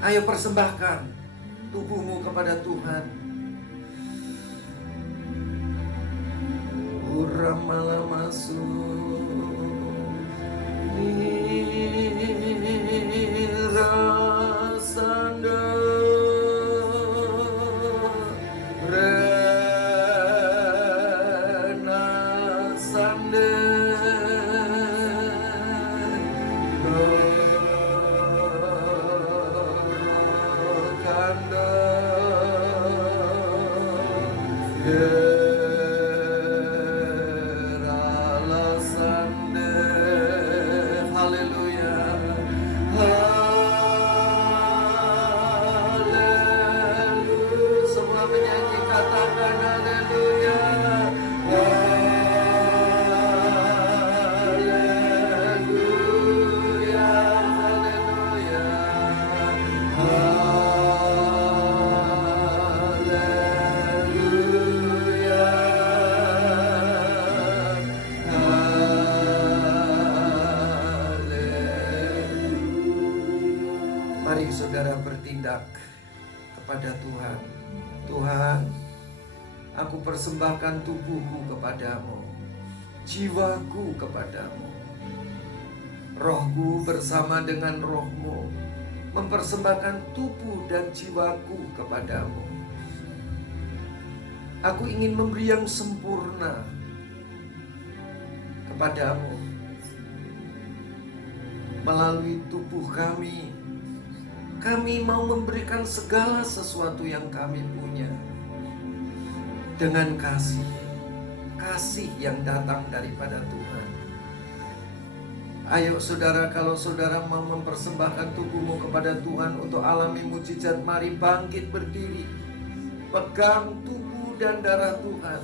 Ayo persembahkan tubuhmu kepada Tuhan. Uramala masuk Nirasanda Renasanda Rokanda Mari saudara bertindak kepada Tuhan. Tuhan, aku persembahkan tubuhku kepadamu, jiwaku kepadamu. Rohku bersama dengan rohmu mempersembahkan tubuh dan jiwaku kepadamu. Aku ingin memberi yang sempurna kepadamu. Melalui tubuh kami mau memberikan segala sesuatu yang kami punya dengan kasih yang datang daripada Tuhan. Ayo saudara, kalau saudara mau mempersembahkan tubuhmu kepada Tuhan untuk alami mujizat, mari bangkit berdiri, pegang tubuh dan darah Tuhan,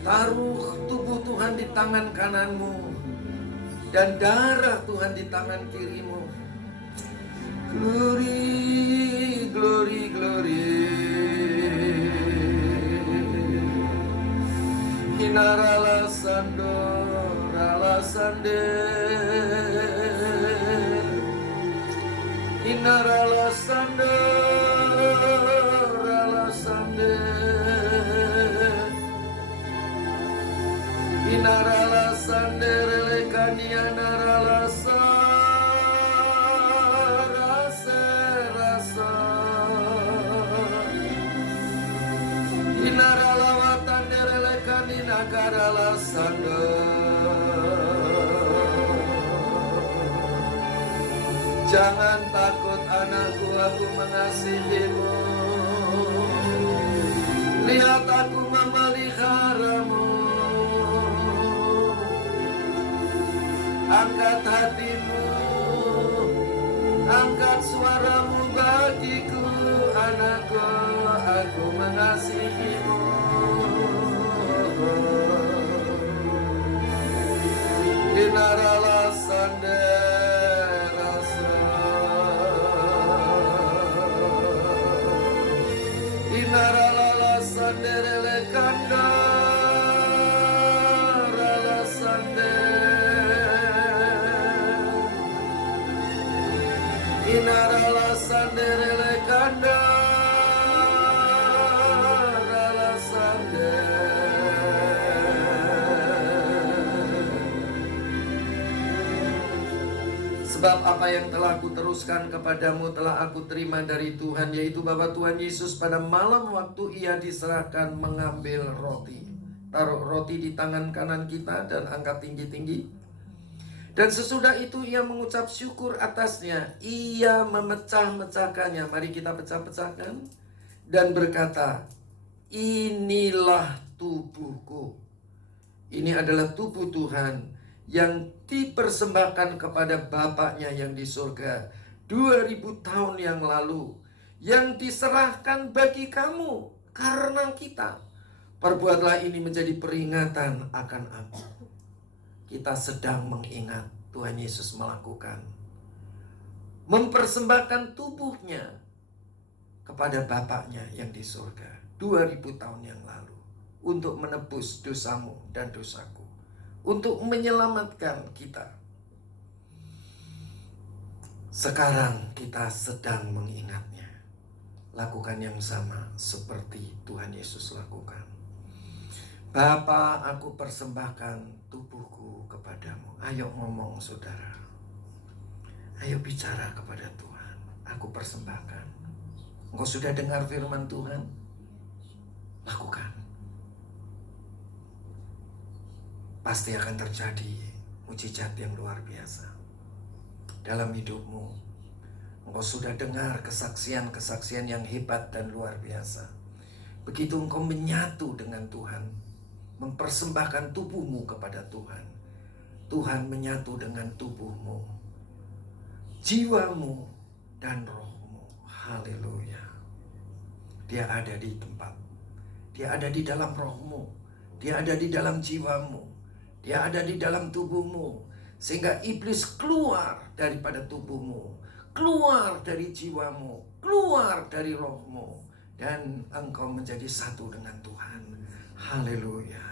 taruh tubuh Tuhan di tangan kananmu dan darah Tuhan di tangan kirimu. Glory, glory, glory. Hinarala sando, rala sande. Hinarala sando, rala sande. Hinarala sande, relekania narala sande. Jangan takut anakku, aku mengasihimu. Lihat aku memeliharamu. Angkat hatimu, angkat suaramu bagiku, anakku, aku mengasihimu. Inarala sande rasa, inarala sande relekanda, rala sande, inarala sande relekanda, rala sande. Sebab apa yang telah aku teruskan kepadamu telah aku terima dari Tuhan, yaitu bahwa Tuhan Yesus pada malam waktu ia diserahkan mengambil roti. Taruh roti di tangan kanan kita dan angkat tinggi-tinggi. Dan sesudah itu ia mengucap syukur atasnya. Ia memecah-mecahkannya. Mari kita pecah-pecahkan. Dan berkata, inilah tubuhku. Ini adalah tubuh Tuhan yang dipersembahkan kepada Bapaknya yang di surga 2000 tahun yang lalu, yang diserahkan bagi kamu karena kita. Perbuatlah ini menjadi peringatan akan aku. Kita sedang mengingat Tuhan Yesus melakukan, mempersembahkan tubuhnya kepada Bapaknya yang di surga 2000 tahun yang lalu, untuk menebus dosamu dan dosaku, untuk menyelamatkan kita. Sekarang kita sedang mengingatnya. Lakukan yang sama seperti Tuhan Yesus lakukan. Bapa, aku persembahkan tubuhku kepadamu. Ayo ngomong saudara. Ayo bicara kepada Tuhan. Aku persembahkan. Engkau sudah dengar firman Tuhan? Lakukan. Pasti akan terjadi mujizat yang luar biasa dalam hidupmu. Engkau sudah dengar kesaksian-kesaksian yang hebat dan luar biasa. Begitu engkau menyatu dengan Tuhan, mempersembahkan tubuhmu kepada Tuhan, Tuhan menyatu dengan tubuhmu, jiwamu, dan rohmu. Haleluya. Dia ada di tempat. Dia ada di dalam rohmu. Dia ada di dalam jiwamu. Dia ada di dalam tubuhmu. Sehingga iblis keluar daripada tubuhmu, keluar dari jiwamu, keluar dari rohmu, dan engkau menjadi satu dengan Tuhan. Haleluya.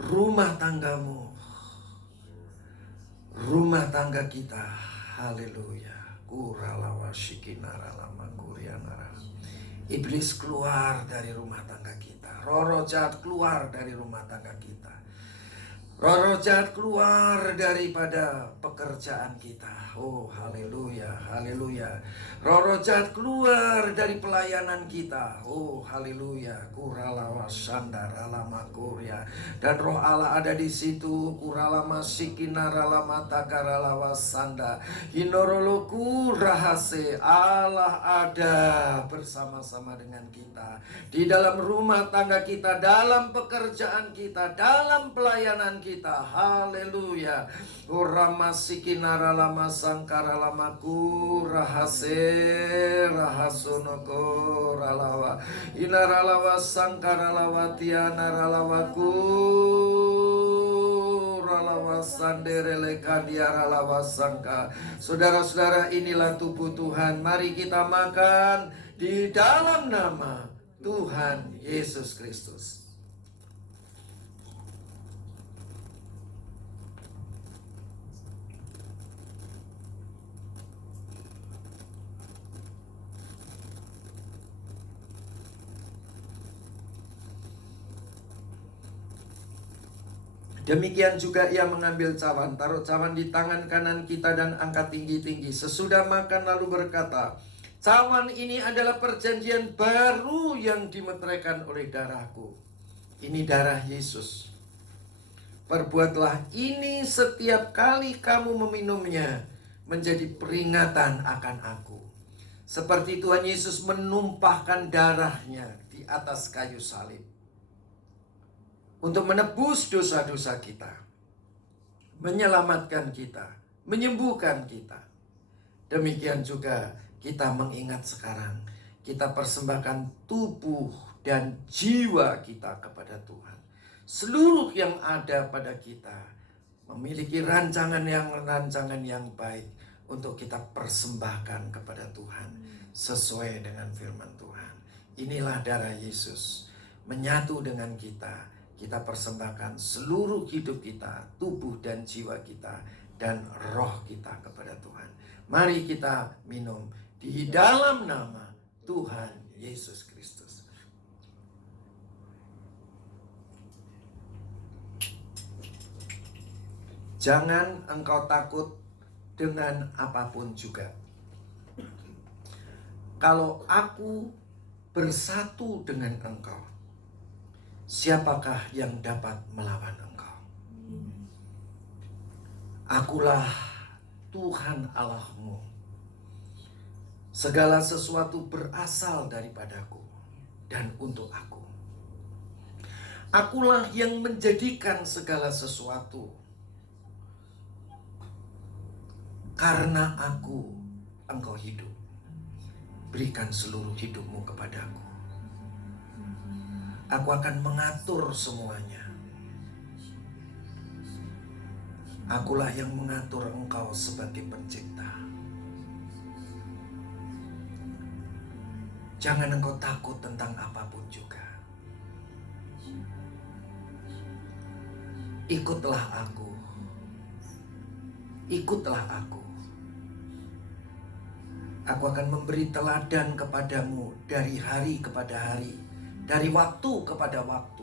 Rumah tanggamu, rumah tangga kita. Haleluya. Iblis keluar dari rumah tangga kita. Roh jahat keluar dari rumah tangga kita. Roh jahat keluar daripada pekerjaan kita. Oh, haleluya, haleluya. Roh jahat keluar dari pelayanan kita. Oh, haleluya. Kuralawa sandara lama kurya. Dan roh Allah ada di situ. Kuralama sikinaralama takaralawa sanda. Hinoroloku rahase. Allah ada bersama-sama dengan kita. Di dalam rumah tangga kita, dalam pekerjaan kita, dalam pelayanan kita. Haleluya. Uramasiki naralama sangkara lamaku rahase rahasonoko ralawa inaralawa sangkara lawatia naralawaku ralawa sanderele kadiaralawa sangka. Saudara-saudara, inilah tubuh Tuhan. Mari kita makan di dalam nama Tuhan Yesus Kristus. Demikian juga ia mengambil cawan, taruh cawan di tangan kanan kita dan angkat tinggi-tinggi. Sesudah makan lalu berkata, cawan ini adalah perjanjian baru yang dimeteraikan oleh darahku. Ini darah Yesus. Perbuatlah ini setiap kali kamu meminumnya, menjadi peringatan akan aku. Seperti Tuhan Yesus menumpahkan darahnya di atas kayu salib untuk menebus dosa-dosa kita, menyelamatkan kita, menyembuhkan kita. Demikian juga kita mengingat sekarang, kita persembahkan tubuh dan jiwa kita kepada Tuhan. Seluruh yang ada pada kita memiliki rancangan yang baik untuk kita persembahkan kepada Tuhan sesuai dengan firman Tuhan. Inilah darah Yesus menyatu dengan kita. Kita persembahkan seluruh hidup kita, tubuh dan jiwa kita, dan roh kita kepada Tuhan. Mari kita minum di dalam nama Tuhan Yesus Kristus. Jangan engkau takut dengan apapun juga. Kalau aku bersatu dengan engkau, siapakah yang dapat melawan engkau? Akulah Tuhan Allahmu. Segala sesuatu berasal daripadaku dan untuk aku. Akulah yang menjadikan segala sesuatu. Karena aku, engkau hidup. Berikan seluruh hidupmu kepadaku. Aku akan mengatur semuanya. Akulah yang mengatur engkau sebagai pencipta. Jangan engkau takut tentang apapun juga. Ikutlah aku. Ikutlah aku. Aku akan memberi teladan kepadamu dari hari kepada hari, dari waktu kepada waktu.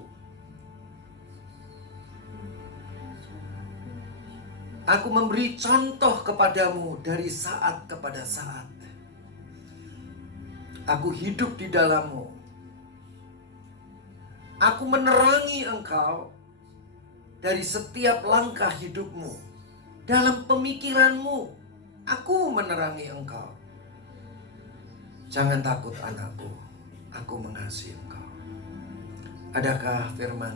Aku memberi contoh kepadamu dari saat kepada saat. Aku hidup di dalammu. Aku menerangi engkau dari setiap langkah hidupmu. Dalam pemikiranmu, aku menerangi engkau. Jangan takut anakku, aku mengasihi engkau. Adakah firman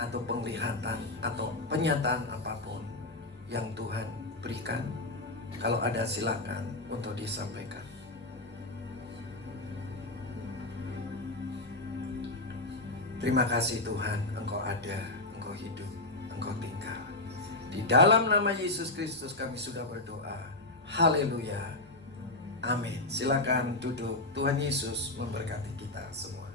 atau penglihatan atau penyataan apapun yang Tuhan berikan? Kalau ada silakan untuk disampaikan. Terima kasih Tuhan, Engkau ada, Engkau hidup, Engkau tinggal. Di dalam nama Yesus Kristus kami sudah berdoa. Haleluya. Amin. Silakan duduk. Tuhan Yesus memberkati kita semua.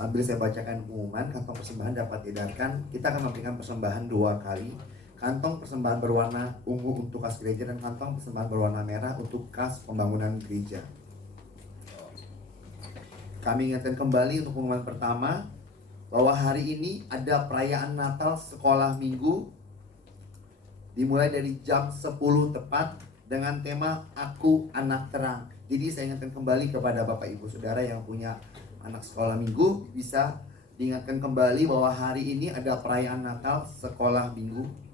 Sambil saya bacakan pengumuman, kantong persembahan dapat diedarkan. Kita akan memberikan persembahan 2 kali. Kantong persembahan berwarna ungu untuk kas gereja dan kantong persembahan berwarna merah untuk kas pembangunan gereja. Kami ingatkan kembali untuk pengumuman pertama bahwa hari ini ada perayaan Natal sekolah minggu dimulai dari jam 10 tepat dengan tema Aku Anak Terang. Jadi saya ingatkan kembali kepada Bapak Ibu Saudara yang punya anak sekolah minggu, bisa diingatkan kembali bahwa hari ini ada perayaan Natal sekolah minggu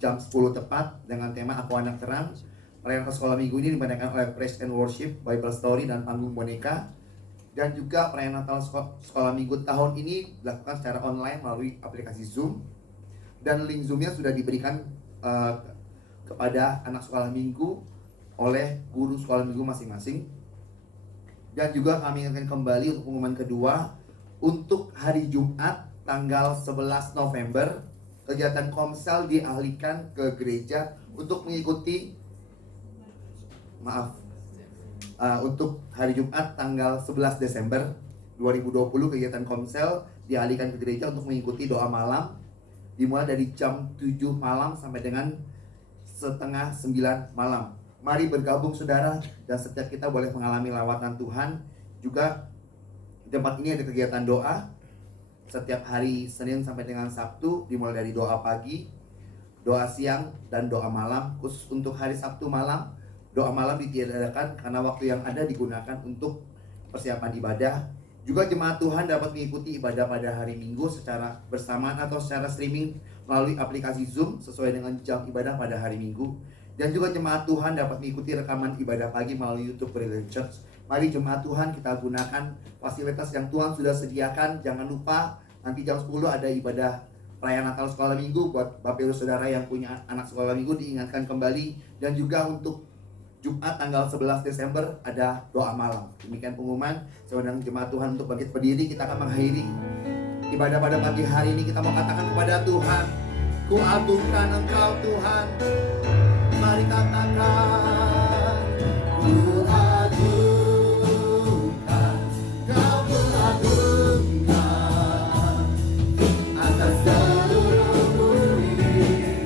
jam 10 tepat dengan tema Aku Anak Terang. Perayaan sekolah minggu ini diadakan oleh Praise and Worship, Bible Story, dan panggung boneka. Dan juga perayaan Natal sekolah minggu tahun ini dilakukan secara online melalui aplikasi Zoom. Dan link Zoom-nya sudah diberikan kepada anak sekolah minggu oleh guru sekolah minggu masing-masing. Dan juga kami ingatkan kembali untuk pengumuman kedua, untuk hari Jumat tanggal 11 November, kegiatan Komsel dialihkan ke gereja untuk mengikuti, untuk hari Jumat tanggal 11 Desember 2020, kegiatan Komsel dialihkan ke gereja untuk mengikuti doa malam, dimulai dari jam 7 malam sampai dengan setengah 9 malam. Mari bergabung saudara, dan setiap kita boleh mengalami lawatan Tuhan. Juga di tempat ini ada kegiatan doa setiap hari Senin sampai dengan Sabtu, dimulai dari doa pagi, doa siang, dan doa malam. Khusus untuk hari Sabtu malam, doa malam ditiadakan karena waktu yang ada digunakan untuk persiapan ibadah. Juga jemaat Tuhan dapat mengikuti ibadah pada hari Minggu secara bersamaan atau secara streaming melalui aplikasi Zoom sesuai dengan jam ibadah pada hari Minggu. Dan juga jemaat Tuhan dapat mengikuti rekaman ibadah pagi melalui YouTube Brilliant Church. Mari jemaat Tuhan, kita gunakan fasilitas yang Tuhan sudah sediakan. Jangan lupa nanti jam 10 ada ibadah perayaan Natal sekolah minggu. Buat Bapak Ibu Saudara yang punya anak sekolah minggu diingatkan kembali. Dan juga untuk Jumat tanggal 11 Desember ada doa malam. Demikian pengumuman. Saya undang jemaat Tuhan untuk bangkit berdiri. Kita akan mengakhiri ibadah pada pagi hari ini. Kita mau katakan kepada Tuhan, Ku agungkan Engkau Tuhan. Mari katakan, Ku agungkan, Kau ku agungkan atas seluruh bumi.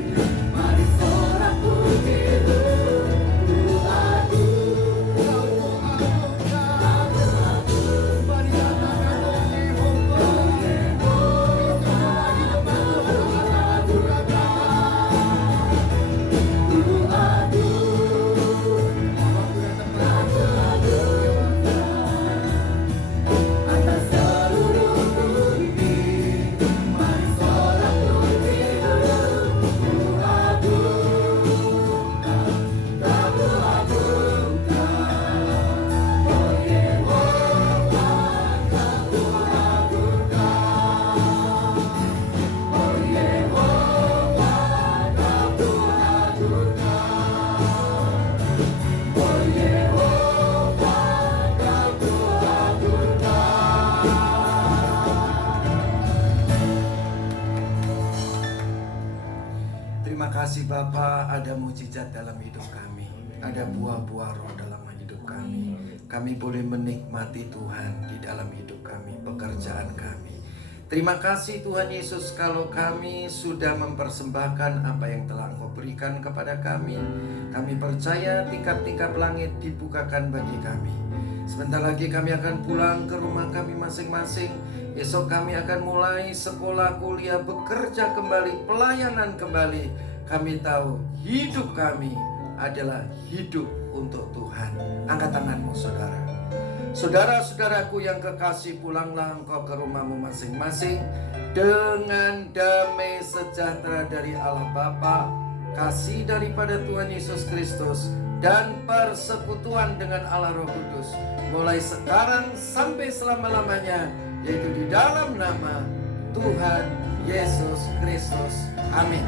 kasih Bapa, ada mujizat dalam hidup kami. Ada buah-buah roh dalam hidup kami. Kami boleh menikmati Tuhan di dalam hidup kami, pekerjaan kami. Terima kasih Tuhan Yesus kalau kami sudah mempersembahkan apa yang telah Engkau berikan kepada kami. Kami percaya tingkap-tingkap langit dibukakan bagi kami. Sebentar lagi kami akan pulang ke rumah kami masing-masing. Esok kami akan mulai sekolah, kuliah, bekerja kembali, pelayanan kembali. Kami tahu hidup kami adalah hidup untuk Tuhan. Angkat tanganmu saudara. Saudara-saudaraku yang kekasih, pulanglah engkau ke rumahmu masing-masing dengan damai sejahtera dari Allah Bapa, kasih daripada Tuhan Yesus Kristus, dan persekutuan dengan Allah Roh Kudus mulai sekarang sampai selama-lamanya, yaitu di dalam nama Tuhan Yesus Kristus. Amin.